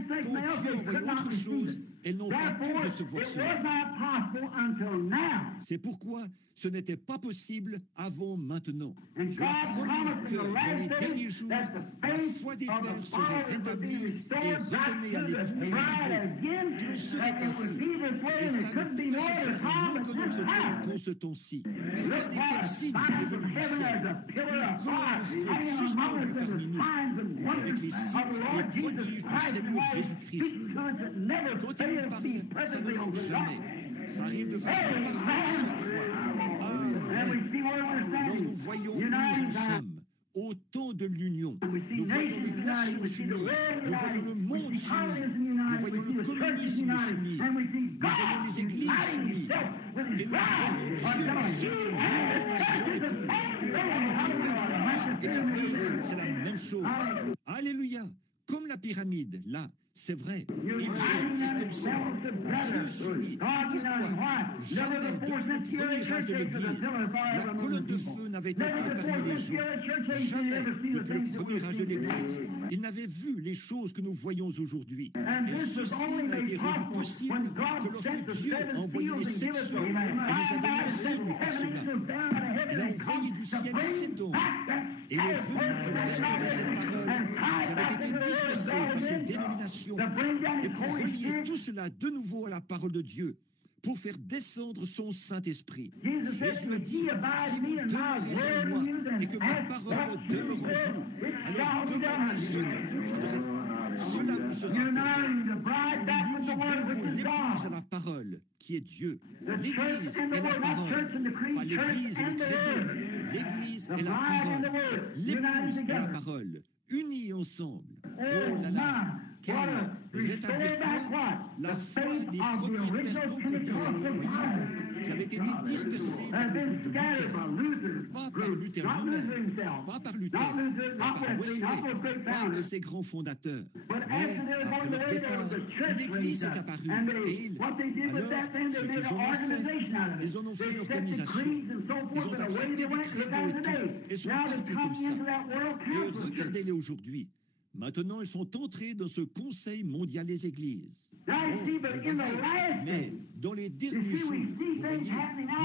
Dieu envoyait autre chose, elles n'ont pas pu recevoir cela. C'est pourquoi ce n'était pas possible avant maintenant. Dieu a promis que dans les derniers jours, la foi des pères serait rétablie et redonnée à l'épouse de nouveau, que l'on serait ainsi. Et ça ne pouvait se faire mieux que notre temps qu'en ce temps-ci. Regardez quel signe est venu du ciel. Une colonne de feu suspendue parmi nous, avec les signes et prodiges du Seigneur Jésus-Christ. Quand il nous parle, ça ne manque jamais. Ça arrive de façon parfaite chaque fois. Alors nous voyons où nous en sommes. Au temps de l'union, nous voyons les nations s'unir, nous voyons le monde s'unir, nous voyons le communisme s'unir, nous voyons les églises s'unir, et nous voyons Dieu s'unir lui-même à son épouse. C'est bien que lui et l'Église, c'est la même chose. Alléluia! Comme la pyramide, là, c'est vrai, ils s'unissent ensemble. Dieu s'unit. Pourquoi? Jamais depuis le premier âge de l'Église, la colonne de feu n'avait été parmi les gens. Jamais depuis le premier âge de l'Église, ils n'avaient vu les choses que nous voyons aujourd'hui. Et ceci n'a été rendu possible que lorsque Dieu a envoyé les 7 sceaux et nous a donné un signe pour cela. Il a envoyé du ciel 7 anges. Et il est venu pour restaurer cette parole qui avait été dispersée par ces dénominations et pour relier tout cela de nouveau à la parole de Dieu, pour faire descendre son Saint-Esprit. Jésus a dit, si vous demeurez en moi et que mes paroles demeurent en vous, alors demandez ce que vous voudrez. Cela vous sera accordé. Et nous l'épouse à la parole, qui est Dieu. L'Église est la parole, pas l'Église et le credo. L'Église est la parole. L'épouse est la parole. Unis ensemble. Oh là là, quel rétablissement! La foi des premiers pères pentecôtistes, qui avaient été dispersés par le groupe de Luther, pas par Luther lui-même, pas par Luther, pas par Wesley, pas par ses grands fondateurs. Mais après leur départ, une église est apparue et alors, ce qu'ils en ont fait, ils en ont fait une organisation. Ils ont accepté des credos et tout, et sont partis comme ça. Et regardez-les aujourd'hui. Maintenant, ils sont entrés dans ce Conseil mondial des Églises. Oh, mais dans les derniers jours, vous voyez, nous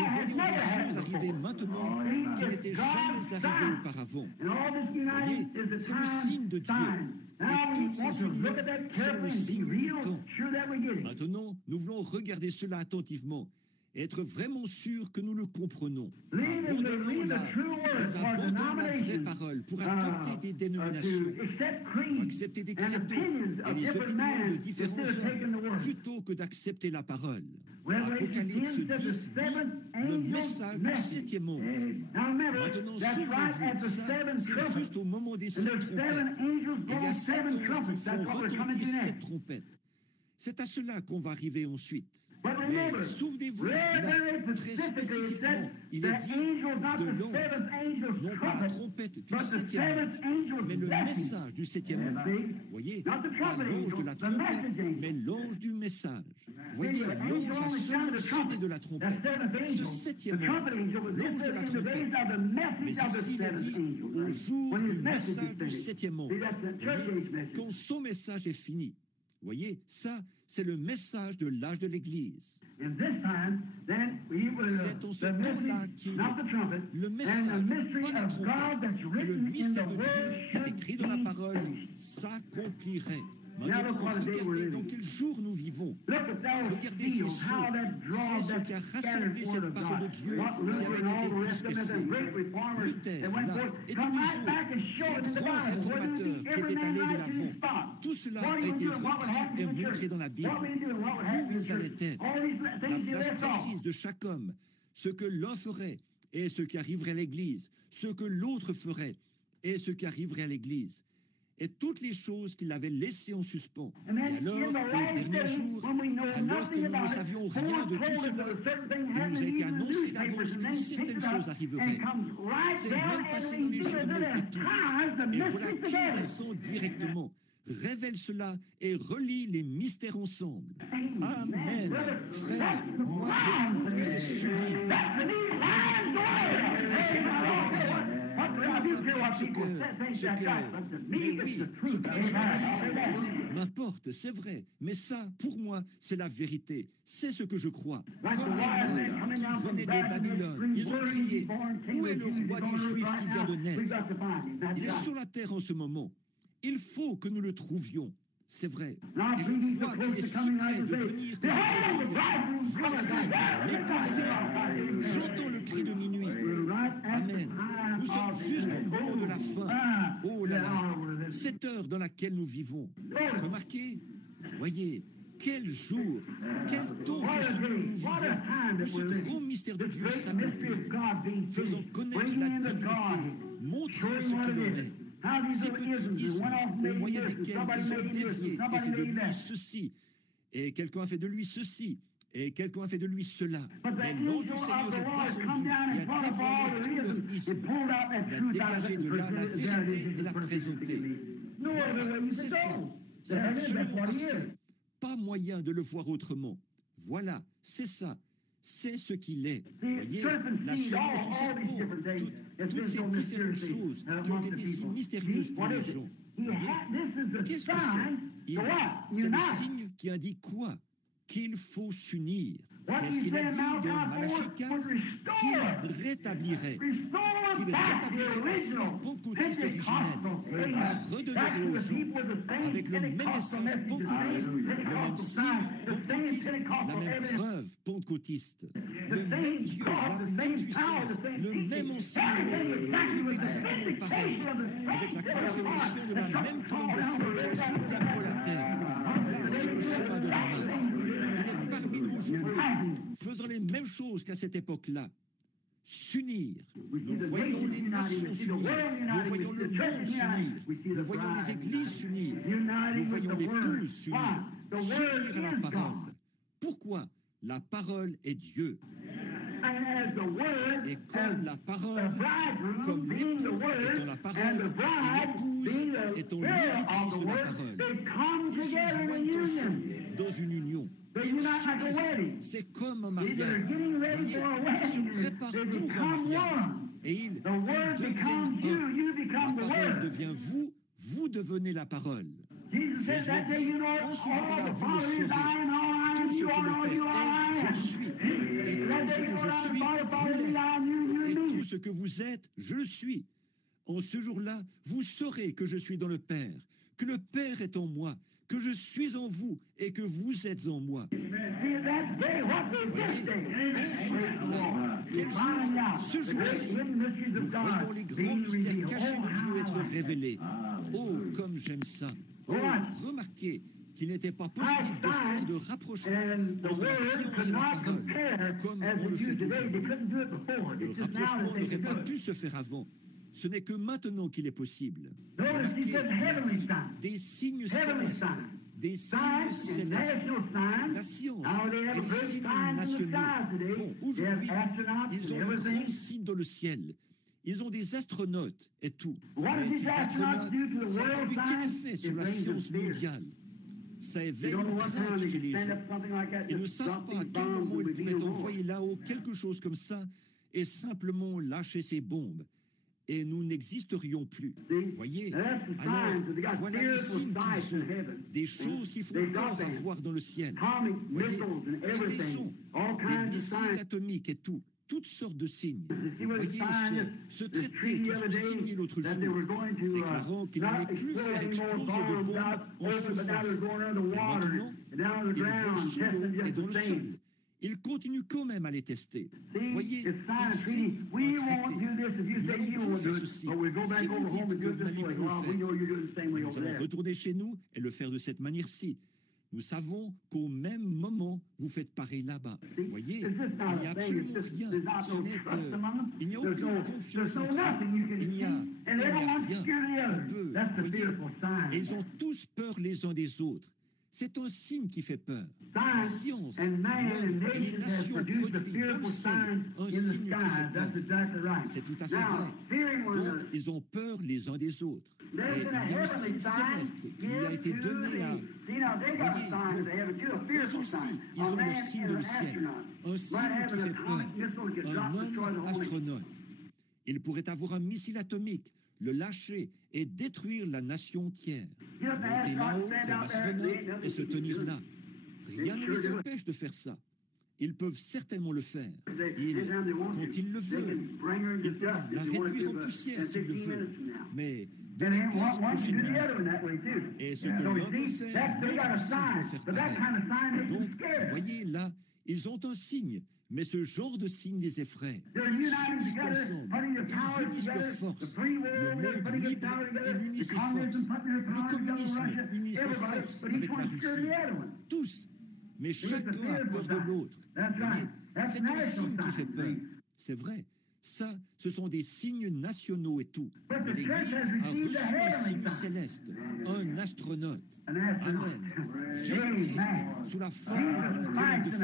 voyons des choses arriver maintenant qui n'étaient jamais arrivées auparavant. Vous voyez, c'est le signe de Dieu. Et toutes ces unions sont le signe du temps. Maintenant, nous voulons regarder cela attentivement. Être vraiment sûr que nous le comprenons. Abandonnons la vraie parole pour adopter des dénominations, pour accepter des credos et des opinions de différents hommes, plutôt que d'accepter la parole. Apocalypse 10 dit le message du 7e ange. Maintenant, souvenez-vous, ça, c'est juste au moment des 7 trompettes. Il y a 7 anges qui font retentir 7 trompettes. C'est à cela qu'on va arriver ensuite. Mais souvenez-vous, là, très spécifiquement, il est dit de l'ange, non pas la trompette du 7e ange, mais le message du 7e ange. Vous voyez, pas l'ange de la trompette, mais l'ange du message. Vous voyez, l'ange a seulement sonné de la trompette. Ce 7e ange, l'ange de la trompette. Mais ici, il est dit au jour du message du 7e ange. Vous voyez, quand son message est fini. Vous voyez, ça, c'est le message de l'âge de l'Église. C'est en ce temps-là qu'il le message, pas la trompette, mais le mystère de Dieu qui est écrit dans la parole s'accomplirait. Maintenant, regardez dans quel jour nous vivons. Regardez ces sceaux. C'est ce qui a rassemblé cette parole de Dieu qui avait été dispersée. Luther, là, et tous les autres, ces grands réformateurs qui étaient allés de l'avant, tout cela a été repris et montré dans la Bible. Où ils allaient être, la place précise de chaque homme, ce que l'un ferait et ce qui arriverait à l'Église, ce que l'autre ferait et ce qui arriverait à l'Église, et toutes les choses qu'il avait laissées en suspens. Et alors, au dernier jour, alors que nous ne savions rien de tout cela, il nous a été annoncé d'avance qu'une certaine chose arriverait. C'est même passé dans les journaux et tout. Et voilà qui descend directement, révèle cela et relie les mystères ensemble. Amen. Frère, moi je trouve que c'est sublime. Moi je trouve que c'est mais oui, ce que les gens disent, m'importe, c'est vrai, mais ça, pour moi, c'est la vérité. C'est ce que je crois. Comme les mages qui venaient de Babylone, ils ont crié, où est le roi des Juifs qui vient de naître? Il est sur la terre en ce moment. Il faut que nous le trouvions. C'est vrai. Et je crois qu'il est si près de venir que je peux dire, voici, l'époux vient. J'entends le cri de minuit. Amen. Nous sommes juste au moment de la fin. Oh là là, cette heure dans laquelle nous vivons. Remarquez, voyez, quel jour, quel temps que ce que nous vivons, où ce grand mystère de Dieu s'accomplit, faisant connaître la divinité, montrant ce qu'il en est. Ces petits ismes au moyen desquels ils ont dévié et fait de lui ceci, et quelqu'un a fait de lui ceci, et quelqu'un a fait de lui cela. Mais l'ange du Seigneur est descendu et a dévoilé tout leur isme. Il a dégagé de là la vérité et l'a présentée. Voilà, c'est ça. C'est absolument parfait. Pas moyen de le voir autrement. Voilà, c'est ça. C'est ce qu'il est. Voyez, la semence du serpent, toutes ces différentes choses qui ont été si mystérieuses pour les gens. Qu'est-ce que c'est? C'est le signe qui indique quoi? Qu'il faut s'unir. Qu'est-ce qu'il a dit dans Malachie 4? Qu'il rétablirait. Qu'il rétablirait la foi pentecôtiste originelle. La redonnerait aux gens avec le même message pentecôtiste, le même signe pentecôtiste, la même preuve pentecôtiste. Le même Dieu, la même puissance, le même enseignement, tout exactement pareil, avec la confirmation de la même colonne de feu qui a jeté Paul à terre, là, sur le chemin de Damas. Il est parmi nous aujourd'hui, faisant les mêmes choses qu'à cette époque-là. S'unir. Nous voyons les nations s'unir. Nous voyons le monde s'unir. Nous voyons les églises s'unir. Nous voyons l'épouse s'unir. S'unir à la parole. Pourquoi? La parole est Dieu. Et comme la parole, comme l'époux étant la parole, et l'épouse étant l'auditrice de la parole, ils se joignent ensemble dans une union. Ils s'unissent. C'est comme un mariage. Voyez, ils se préparent pour un mariage. Et ils deviennent un. La parole devient vous, vous devenez la parole. Jésus a dit, en ce jour-là, vous le saurez. Tout ce que le Père est, je le suis. Et tout ce que je suis, vous l'êtes. Et tout ce que vous êtes, je le suis. En ce jour-là, vous saurez que je suis dans le Père, que le Père est en moi, que je suis en vous et que vous êtes en moi. Voyez, quel jour, ce jour-ci, nous voyons les grands mystères cachés de Dieu être révélés. Oh, comme j'aime ça. Oh, remarquez qu'il n'était pas possible de faire de rapprochement entre la science et la parole, comme on le fait aujourd'hui. Le rapprochement n'aurait pas pu se faire avant. Ce n'est que maintenant qu'il est possible. Remarquez, des signes célestes, des signes célestes, la science et les signes nationaux. Bon, aujourd'hui, ils ont de grands signes dans le ciel. Ils ont des astronautes et tout. Mais ces astronautes, ça produit quel effet sur la science mondiale? Ça éveille une crainte chez les gens. Ils ne savent pas à quel moment ils pourraient envoyer là-haut quelque chose comme ça et simplement lâcher ces bombes. Et nous n'existerions plus. Voyez? Alors, voilà les signes qu'ils ont, des choses qui font peur à voir dans le ciel. Voyez? Ils les ont, des missiles atomiques et tout. toutes sortes de signes. Vous voyez ce traité qu'ils ont signé l'autre jour, déclarant qu'ils n'allaient plus faire exploser de bombes en surface. Et maintenant, ils vont sous l'eau et dans le sol. Ils continuent quand même à les tester. Voyez, ici, nous allons plus faire ceci. Si vous dites que vous n'allez plus le faire, nous allons retourner chez nous et le faire de cette manière-ci. Nous savons qu'au même moment, vous faites pareil là-bas. Vous voyez, il n'y a absolument rien. Il n'y a aucune confiance entre eux. Il n'y a rien. Et ils ont tous peur les uns des autres. C'est un signe qui fait peur. La science, l'homme et les nations produisent dans le ciel un signe qui fait peur. C'est tout à fait vrai. Donc, ils ont peur les uns des autres. Et il y a un signe céleste qui a été donné à... Voyez, eux aussi, ils ont le signe du ciel. Un signe qui fait peur. Un homme astronaute. Il pourrait avoir un missile atomique, le lâcher et détruire la nation entière. Monter là-haut comme astronaute et se tenir là. Rien ne les empêche de faire ça. Ils peuvent certainement le faire. Quand ils le veulent, ils peuvent la réduire en poussière s'ils le veulent. Mais de les 15 prochaines minutes. Et ce que l'un peut faire, l'autre aussi peut faire pareil. Donc, voyez là, ils ont un signe. Mais ce genre de signe les effraie. Ils s'unissent ensemble. Ils unissent leurs forces. Le monde libre unit ses forces. Le communisme unit ses forces avec la Russie. Tous. Mais chacun a peur de l'autre. C'est un signe qui fait peur. C'est vrai. Ça, ce sont des signes nationaux et tout. Mais l'Église a reçu un signe céleste, un astronaute. Amen. Jésus-Christ, sous la forme d'une colonne de feu,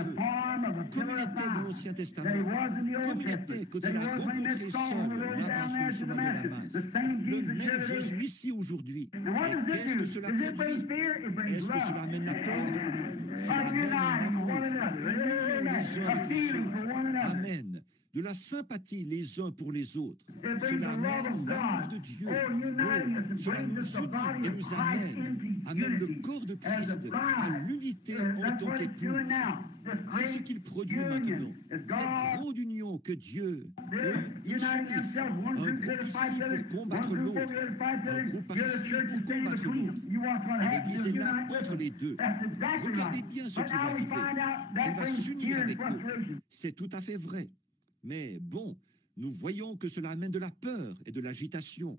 comme il était dans l'Ancien Testament, comme il était quand il a rencontré Saul là-bas sur le chemin de Damas, le même Jésus ici aujourd'hui. Et qu'est-ce que cela produit? Est-ce que cela amène la peur? Cela amène un amour, l'union des uns avec les autres. Amen. De la sympathie les uns pour les autres. Cela amène l'amour de Dieu. Cela nous unit et nous amène le corps de Christ à l'unité en tant qu'épouse. C'est ce qu'il produit maintenant. Cette grande union que Dieu, ils s'unissent. Un groupe ici pour combattre l'autre. Un groupe par ici pour combattre l'autre. L'Église est là contre les deux. Regardez bien ce qui va arriver. Elle va s'unir avec eux. C'est tout à fait vrai. Mais bon, nous voyons que cela amène de la peur et de l'agitation.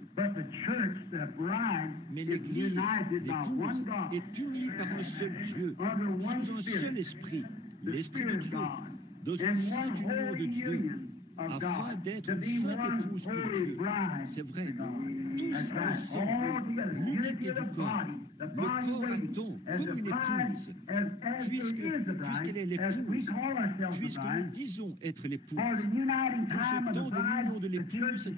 Mais l'Église, l'épouse, est unie par un seul Dieu, sous un seul esprit, l'Esprit de Dieu, dans une sainte union de Dieu, afin d'être une sainte épouse pour Dieu. C'est vrai, tous ensemble, l'unité du corps. Le corps attend comme une épouse, puisqu'elle est l'épouse, puisque nous disons être l'épouse. Pour ce temps de l'union de l'épouse,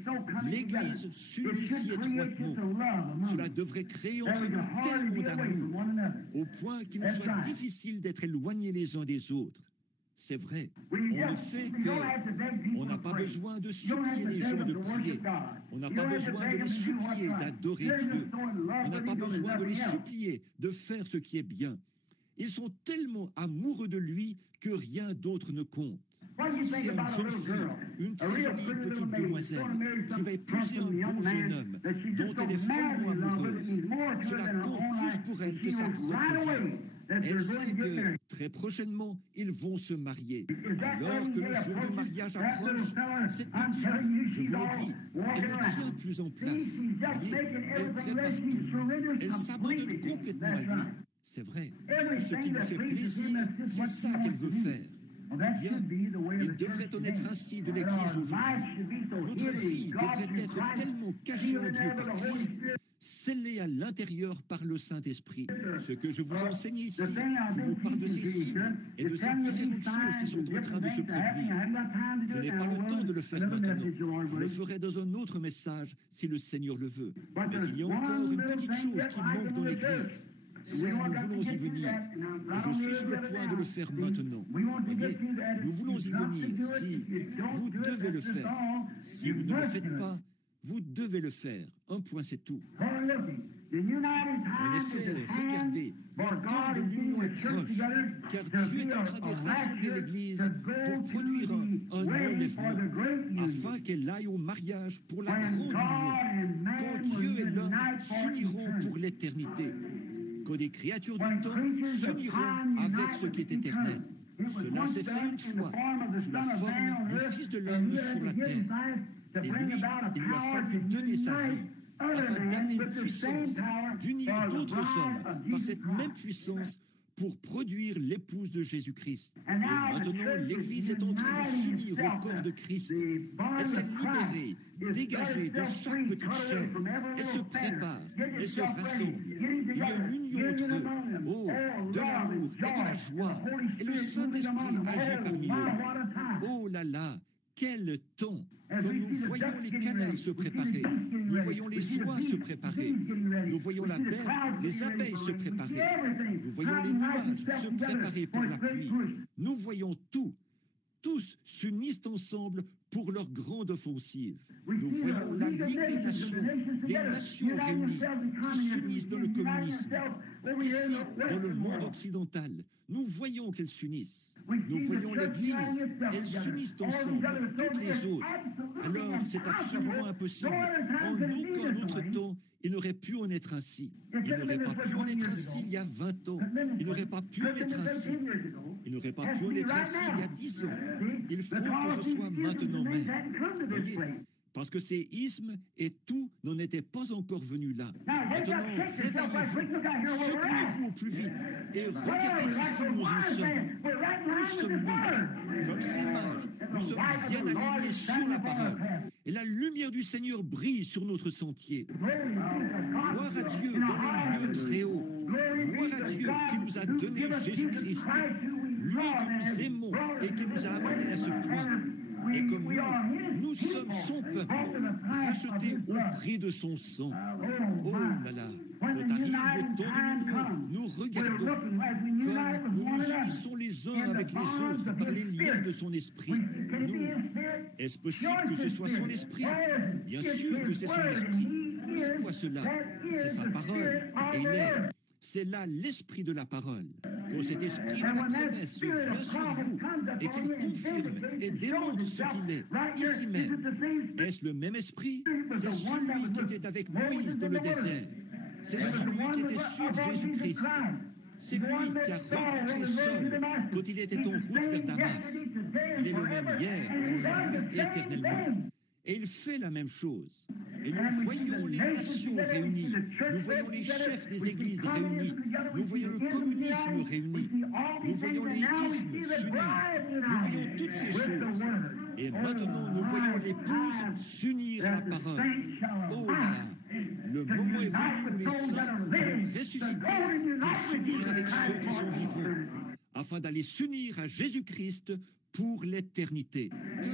l'Église s'unit si étroitement. Cela devrait créer entre nous tellement d'amour, au point qu'il nous soit difficile d'être éloignés les uns des autres. C'est vrai, on ne fait que... On n'a pas besoin de supplier les gens de prier. On n'a pas besoin de les supplier d'adorer Dieu. On n'a pas besoin de les supplier de faire ce qui est bien. Ils sont tellement amoureux de lui que rien d'autre ne compte. C'est une jeune fille, une très jolie petite demoiselle, qui va épouser un beau jeune homme dont elle est follement amoureuse. Cela compte plus pour elle que sa propre vie. Elle sait que très prochainement, ils vont se marier. Alors que le jour du mariage approche, cette petite, je vous le dis, elle ne tient plus en place. Voyez, elle prépare tout. Elle s'abandonne complètement à lui. C'est vrai, tout ce qui lui fait plaisir, c'est ça qu'elle veut faire. Bien, il devrait en être ainsi de l'Église aujourd'hui. Notre vie devrait être tellement cachée en Dieu par Christ, scellée à l'intérieur par le Saint-Esprit. Ce que je vous enseigne ici, je vous parle de ces signes et de ces différentes choses qui sont en train de se produire. Je n'ai pas le temps de le faire maintenant. Je le ferai dans un autre message si le Seigneur le veut. Mais il y a encore une petite chose qui manque dans l'Église. Ça, nous voulons y venir. Je suis sur le point de le faire maintenant. Voyez, nous voulons y venir. Si vous devez le faire, si vous ne le faites pas, Vous devez le faire. Un point, c'est tout. For looking, the united En time effet, is at regardez, hand, le for temps God de is l'union getting est the church proche, together car to Dieu be est en train de a rassembler rapture, l'Église to go pour to produire the un wedding for the enlèvement, great union. afin qu'elle aille au mariage pour la When grande God and union, man quand will Dieu et l'homme unite for s'uniront eternity. pour l'éternité, quand des créatures When du temps creatures of s'uniront time avec unite ce qui with est éternel. eternity. It was Cela once s'est fait done une in the fois, form of the sous la Son of Man forme on du earth, Fils de and l'homme he had sur to la give his terre. life to Et bring lui, about a il lui a power fallu to donner sa vie, unite other afin men d'amener une with the same puissance, power d'unir for the d'autres bride hommes of par Jesus cette Christ. même puissance pour produire l'épouse de Jésus-Christ. Et And now the maintenant, church is l'Église est en train de uniting s'unir au itself. corps de Christ. The bond Elle s'est of Christ libérée, is dégagée de set chaque free, petite cut away chair. from every Elle se little fetter. prépare, Get elle se yourself ready. rassemble. Getting Il y a together. une union Union entre eux. among them. Oh, Oh, de love l'amour and et de la joy. joie. And the Holy Et le Spirit moving Saint-Esprit among them. agit Oh, parmi my, eux. what a time. Oh là là, quel temps! As Quand we nous see the voyons ducks les getting canards ready, se we see the préparer, geese getting nous ready, voyons we les see the oies bees se préparer, getting ready, nous voyons we la see the berge, clouds les getting ready abeilles for se rain. We see préparer, everything. nous voyons God les unites nuages itself se together préparer pour for la a great pluie. push. Nous voyons tout. Tous s'unissent ensemble pour leur grande offensive. Nous voyons la Ligue des Nations, les nations réunies, qui s'unissent dans le communisme. Ici, dans le monde occidental, nous voyons qu'elles s'unissent. Nous voyons l'Église, elles s'unissent ensemble, toutes les autres. Alors, c'est absolument impossible. En aucun autre temps, il n'aurait pu en être ainsi. Il n'aurait pas pu en être ainsi il y a 20 ans. Il n'aurait pas pu en être ainsi. Il n'aurait pas pu en être ainsi il y a 10 ans. Il faut que ce soit maintenant même. Voyez, parce que ces ismes et tout n'en étaient pas encore venus là. Maintenant, réveillez-vous, secouez-vous au plus vite et regardez ici où nous en sommes. Où sommes-nous? Comme ces mages, nous sommes bien alignés sur la parole. Et la lumière du Seigneur brille sur notre sentier. Gloire à Dieu dans les lieux très hauts. Gloire à Dieu qui nous a donné Jésus-Christ, lui que nous aimons et qui nous a amenés à ce point. Et comme nous sommes son peuple, racheté au prix de son sang. Oh là là, quand arrive le temps de l'union, nous regardons comme nous nous unissons les uns avec les autres par les liens de son esprit. Nous, est-ce possible que ce soit son esprit? Bien sûr que c'est son esprit. Pourquoi cela? C'est sa parole. Et il est. C'est là l'esprit de la parole. Quand cet esprit de la promesse vient sur vous et qu'il confirme et démontre ce qu'il est, ici même, est-ce le même esprit? C'est celui qui était avec Moïse dans le désert. C'est celui qui était sur Jésus-Christ. C'est lui qui a rencontré Saul quand il était en route vers Damas. Il est le même hier, aujourd'hui et éternellement. Et il fait la même chose. Et nous voyons les nations réunies, nous voyons les chefs des églises réunis, nous voyons le communisme réuni, nous voyons les ismes s'unir, nous voyons toutes ces choses. Et maintenant, nous voyons l'épouse s'unir à la parole. Oh là, le moment est venu où les saints vont ressusciter pour s'unir avec ceux qui sont vivants, afin d'aller s'unir à Jésus-Christ pour l'éternité. Que Dieu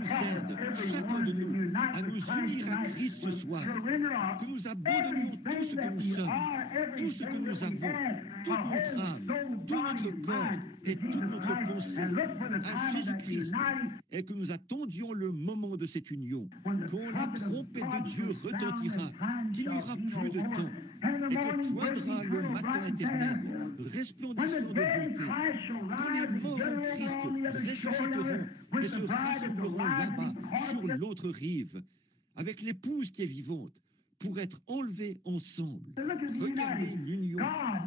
nous aide, chacun de nous, à nous unir à Christ ce soir. Que nous abandonnions tout ce que nous sommes, tout ce que nous avons, toute notre âme, tout notre corps et toute notre pensée à Jésus-Christ, et que nous attendions le moment de cette union, quand la trompette de Dieu retentira, qu'il n'y aura plus de temps, et que poindra le matin éternel, resplendissant de beauté, quand les morts en Christ ressusciteront et se rassembleront là-bas sur l'autre rive, avec l'épouse qui est vivante, pour être enlevés ensemble. Regardez l'union.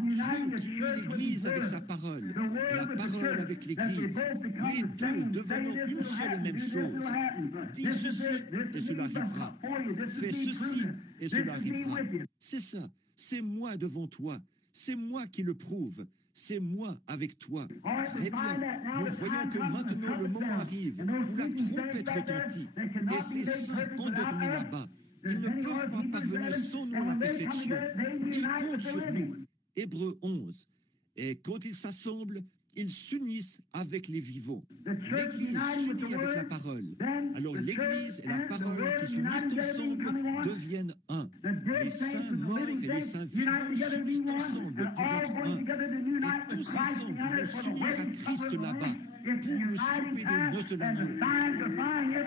Dieu qui unit l'Église avec sa parole, la parole avec l'Église, les deux devenant une seule et même chose. Dis ceci et cela arrivera. Fais ceci et cela arrivera. C'est ça. C'est moi devant toi. C'est moi qui le prouve. C'est moi avec toi. Très bien. Nous voyons que maintenant le moment arrive où la trompette retentit et ces saints endormis là-bas, ils ne peuvent pas parvenir sans nous à la perfection. Ils comptent sur nous. Hébreux 11. Et quand ils s'assemblent, ils s'unissent avec les vivants. L'Église s'unit avec la parole. Alors l'Église et la parole qui s'unissent ensemble deviennent un. Les saints morts et les saints vivants s'unissent ensemble pour être un. Et tous ensemble vont s'unir à Christ là-bas le souper des noces de l'agneau.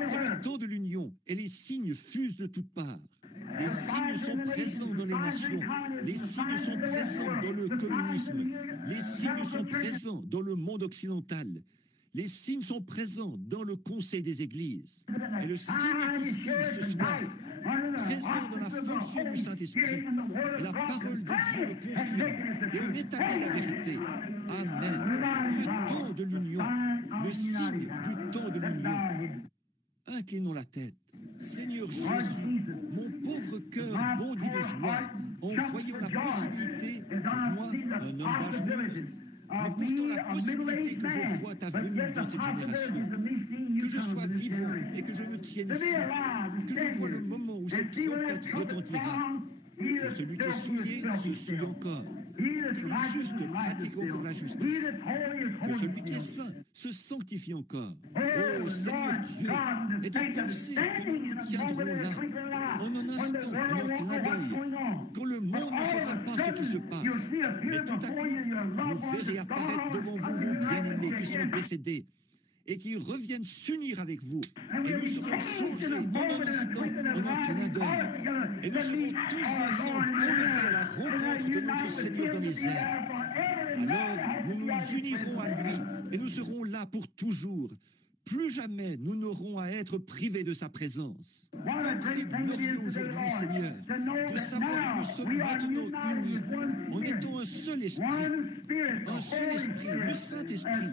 C'est le temps de l'union et les signes fusent de toutes parts. Les signes sont présents dans les nations, les signes sont présents dans le communisme, les signes sont présents dans le monde occidental, les signes sont présents dans le conseil des églises. Et le signe est ici ce soir, présent dans la fonction du Saint-Esprit. Et la parole de Dieu le confirme et on établit la vérité. Amen. Le temps de l'union, le signe du temps de l'union. Inclinons la tête. Seigneur Jésus, mon pauvre cœur bondit de joie en voyant la possibilité, pour moi, un homme d'âge mûr, mais pourtant la possibilité que je vois ta venue dans cette génération, que je sois vivant et que je me tienne ici, que je vois le moment où cette trompette retentira, que celui qui est souillé se souille encore, que le juste pratique encore la justice, que celui qui est saint se sanctifie encore. Oh Seigneur Dieu, et de penser que nous nous tiendrons là, en un instant, en un clin d'œil, quand le monde ne saura pas ce qui se passe, mais tout à coup, vous verrez apparaître devant vous vos bien-aimés qui sont décédés, et qui reviennent s'unir avec vous. Et nous serons changés en un instant, en un clin d'œil. Et nous serons tous ensemble enlevés à la rencontre de notre Seigneur dans les airs. Alors, nous nous unirons à lui et nous serons là pour toujours. Plus jamais nous n'aurons à être privés de sa présence. Comme c'est glorieux aujourd'hui, Seigneur, de savoir que nous sommes maintenant unis, en étant un seul esprit, le Saint-Esprit,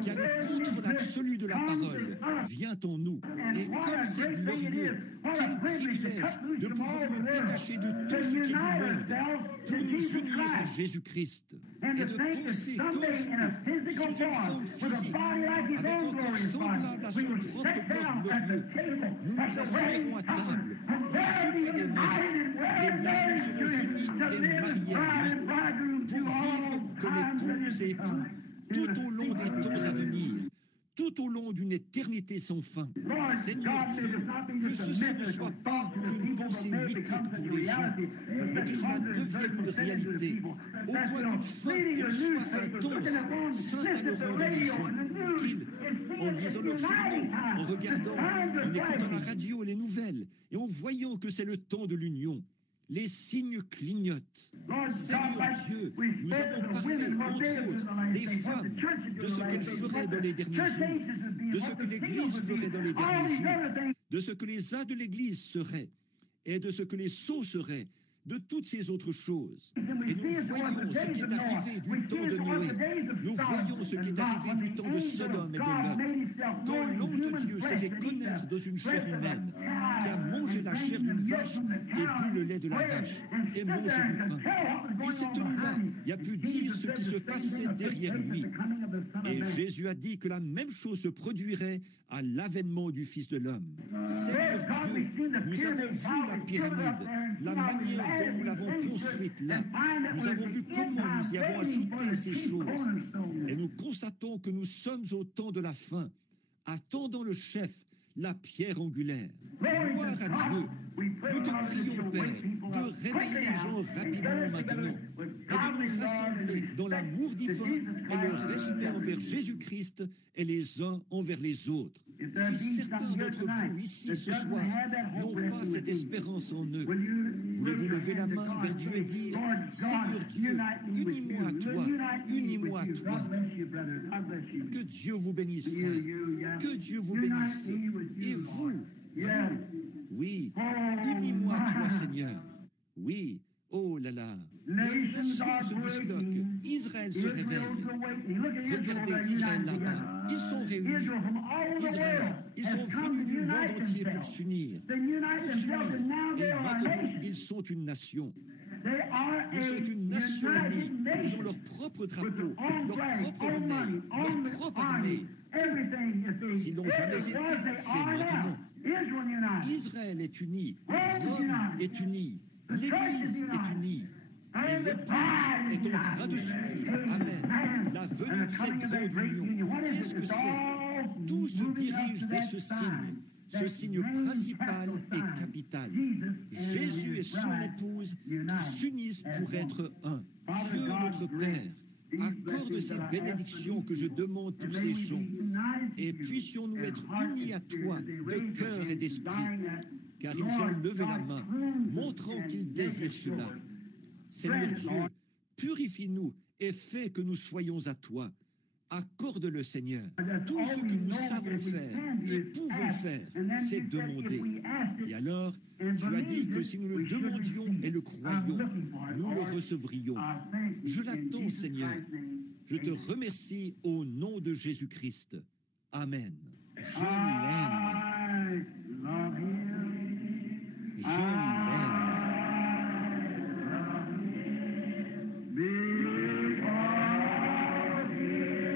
qui a le contrôle absolu de la parole, vient en nous. Et comme c'est glorieux, quel privilège de pouvoir nous détacher de tout ce qui est du monde pour nous unir à Jésus-Christ et de penser qu'un jour, sous une forme physique, avec un corps semblable à son propre corps glorieux, nous nous asseoirons à table, au souper des noces, et là nous serons unis et mariés à lui, pour vivre comme épouses et époux tout au long des temps à venir, tout au long d'une éternité sans fin. Seigneur Dieu, que ceci ne soit pas qu'une pensée mythique pour les gens, mais que cela devienne une réalité, au point qu'une faim et une soif intense s'installeront dans les gens, qu'ils, en lisant leurs journaux, en regardant, en écoutant la radio et les nouvelles, et en voyant que c'est le temps de l'union, les signes clignotent. Seigneur Dieu, nous avons parlé, entre autres, des femmes, de ce qu'elles feraient dans les derniers jours, de ce que l'Église ferait dans les derniers jours, de ce que les uns de l'Église seraient, et de ce que les sots seraient, de toutes ces autres choses. Et nous voyons ce qui est arrivé du temps de Noé. Nous voyons ce qui est arrivé du temps de Sodome et de Lot. Quand l'ange de Dieu s'est fait connaître dans une chair humaine, qui a mangé la chair d'une vache et bu le lait de la vache, et mangé du pain. Il s'est tenu là, il a pu dire ce qui se passait derrière lui. Et Jésus a dit que la même chose se produirait à l'avènement du Fils de l'homme. Seigneur Dieu, nous avons vu la pyramide, la manière dont nous l'avons construite là. Nous avons vu comment nous y avons ajouté ces choses. Et nous constatons que nous sommes au temps de la fin, attendant le chef, la pierre angulaire. Gloire à Dieu. Nous te prions, Père, de réveiller les gens rapidement maintenant et de nous rassembler dans l'amour divin et le respect envers Jésus-Christ et les uns envers les autres. Si certains d'entre vous ici ce soir n'ont pas cette espérance en eux, voulez-vous lever la main vers Dieu et dire « Seigneur Dieu, unis-moi à toi, unis-moi à toi. » Que Dieu vous bénisse, frère. Que Dieu vous bénisse. Et vous, oui, unis-moi à toi, Seigneur. Oui, oh là là. Les nations se disloquent. Israël se réveille. Regardez Israël là-bas. Ils sont réunis. Israël, ils sont venus du monde entier pour s'unir. Et maintenant, ils sont une nation. Ils sont une nation unie. Ils ont leur propre drapeau, leur propre monnaie, leur propre armée. S'ils n'ont jamais été, c'est maintenant. Israël est uni, Rome est unie, l'Église est unie, et l'Église est en train de s'unir. Amen. La venue de cette grande union, qu'est-ce que c'est? Tout se dirige vers ce signe principal et capital. Jésus et son épouse qui s'unissent pour être un. Dieu notre Père, accorde ces bénédictions que je demande pour ces gens, et puissions-nous être unis à toi de cœur et d'esprit, car ils ont levé la main, montrant qu'ils désirent cela. Seigneur Dieu, purifie-nous et fais que nous soyons à toi. Accorde-le, Seigneur. Tout ce que nous savons faire et pouvons faire, c'est demander. Et alors, tu as dit que si nous le demandions et le croyions, nous le recevrions. Je l'attends, Seigneur. Je te remercie au nom de Jésus-Christ. Amen. Je l'aime. Je l'aime.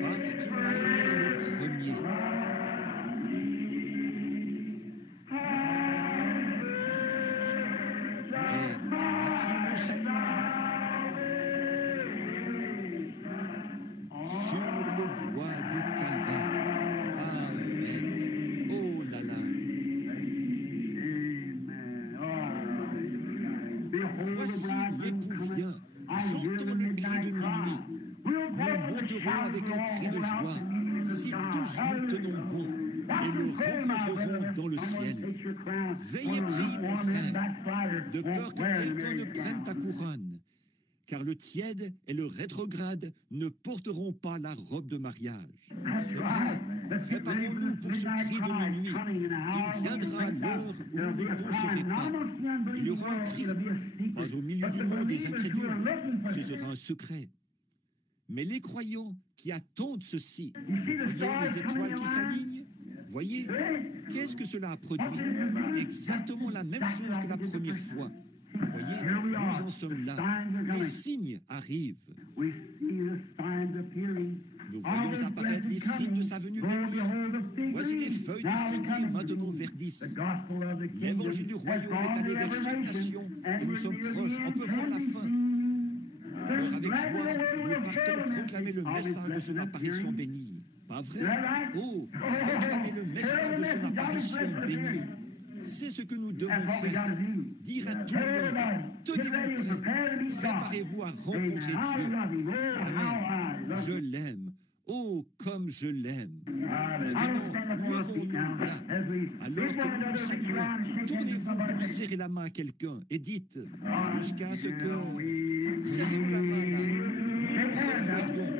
Parce qu'il m'a aimé le premier. Et à qui mon salut sur le bois du Calvaire. Amen. Oh là là. Voici l'époux vient. J'entends le cri de minuit. Nous monterons avec un cri de joie, si tous nous tenons bon, et nous rencontrerons dans le ciel. Veillez, prie, mon frère, de peur que quelqu'un ne prenne ta couronne, car le tiède et le rétrograde ne porteront pas la robe de mariage. C'est vrai, préparons-nous pour ce cri de minuit. Il viendra l'heure où vous ne penserez pas. Il y aura un cri, pas au milieu du monde des incrédules, ce sera un secret. Mais les croyants qui attendent ceci, voyez les étoiles qui s'alignent? Voyez, qu'est-ce que cela a produit? Exactement la même chose que la première fois. Voyez, nous en sommes là. Les signes arrivent. Nous voyons apparaître les signes de sa venue bénie. Voici les feuilles de figuier maintenant verdissent. L'évangile du royaume est allé vers chaque nation et nous sommes proches. On peut voir la fin. Alors avec joie, nous partons proclamer le message de son apparition bénie. Pas vrai? Oh, proclamer le message de son apparition bénie. C'est ce que nous devons faire. Dire à tout le monde, tenez-vous prêts, préparez-vous à rencontrer Dieu. Amen. Je l'aime. Oh, comme je l'aime. Maintenant, levons-nous là. Alors que nous nous saluons, tournez-vous pour serrer la main à quelqu'un et dites, jusqu'à ce que... Serrez-vous la main là. Nous nous revoyons.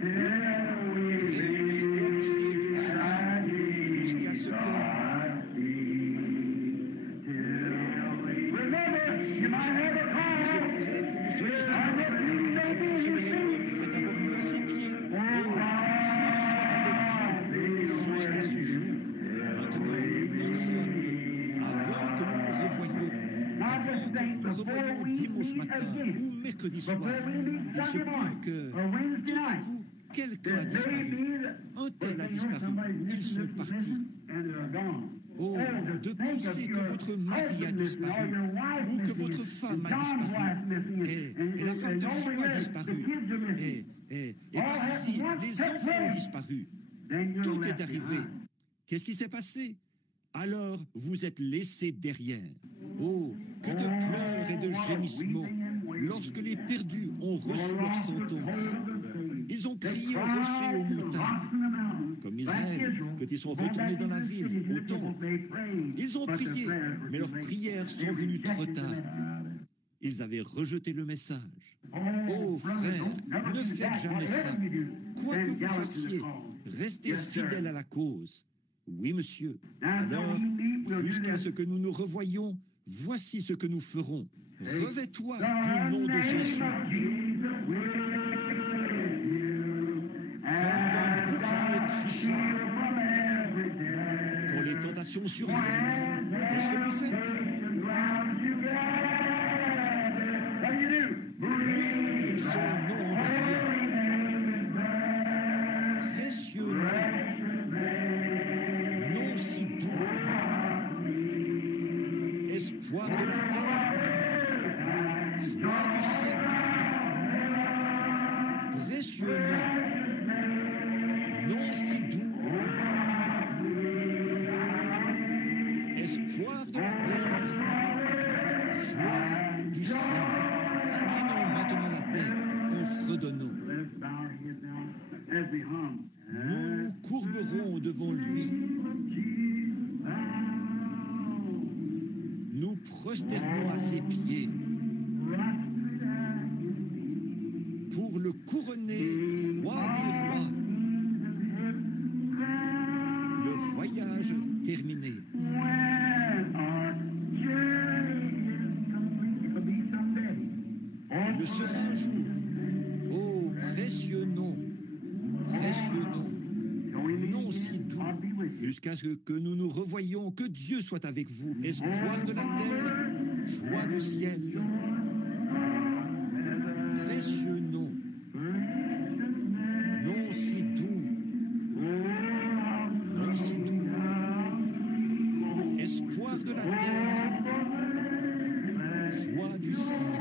Réunis au pied de Jésus, jusqu'à ce que... Jusqu'à ce jour, maintenant, dansez un peu, avant que nous nous revoyions, avant que nous nous revoyions dimanche matin ou mercredi soir. Il se peut que, tout à coup, quelqu'un a disparu, un tel a disparu, ils sont partis. Oh, de penser que votre mari a disparu, ou que votre femme a disparu, et la femme de Joe a disparu, et par ici, les enfants ont disparu. Tout est arrivé. Qu'est-ce qui s'est passé? Alors, vous êtes laissés derrière. Oh, que de pleurs et de gémissements lorsque les perdus ont reçu leur sentence. Ils ont crié au rocher, aux montagnes, comme Israël, quand ils sont retournés dans la ville, au temple. Ils ont prié, mais leurs prières sont venues trop tard. Ils avaient rejeté le message. Oh, frère, ne faites jamais ça. Quoi que vous fassiez, restez fidèles à la cause. Oui, monsieur. Alors, jusqu'à ce que nous nous revoyions, voici ce que nous ferons. Revêt-toi du nom de Jésus. Comme d'un bouclier puissant. Quand les tentations surviennent, qu'est-ce que vous faites? Murmure son nom brillant. Précieux nom si doux. Espoir de la terre, joie du ciel. Précieux nom si doux. Espoir de la terre, joie du ciel. nous nous courberons devant lui. Nous prosternons à ses pieds pour le couronner roi des rois. Le voyage terminé. Le sera un jour. Oh, précieux nom, nom si doux, jusqu'à ce que nous nous revoyions, que Dieu soit avec vous, espoir de la terre, joie du ciel. Précieux nom, nom si doux, espoir de la terre, joie du ciel.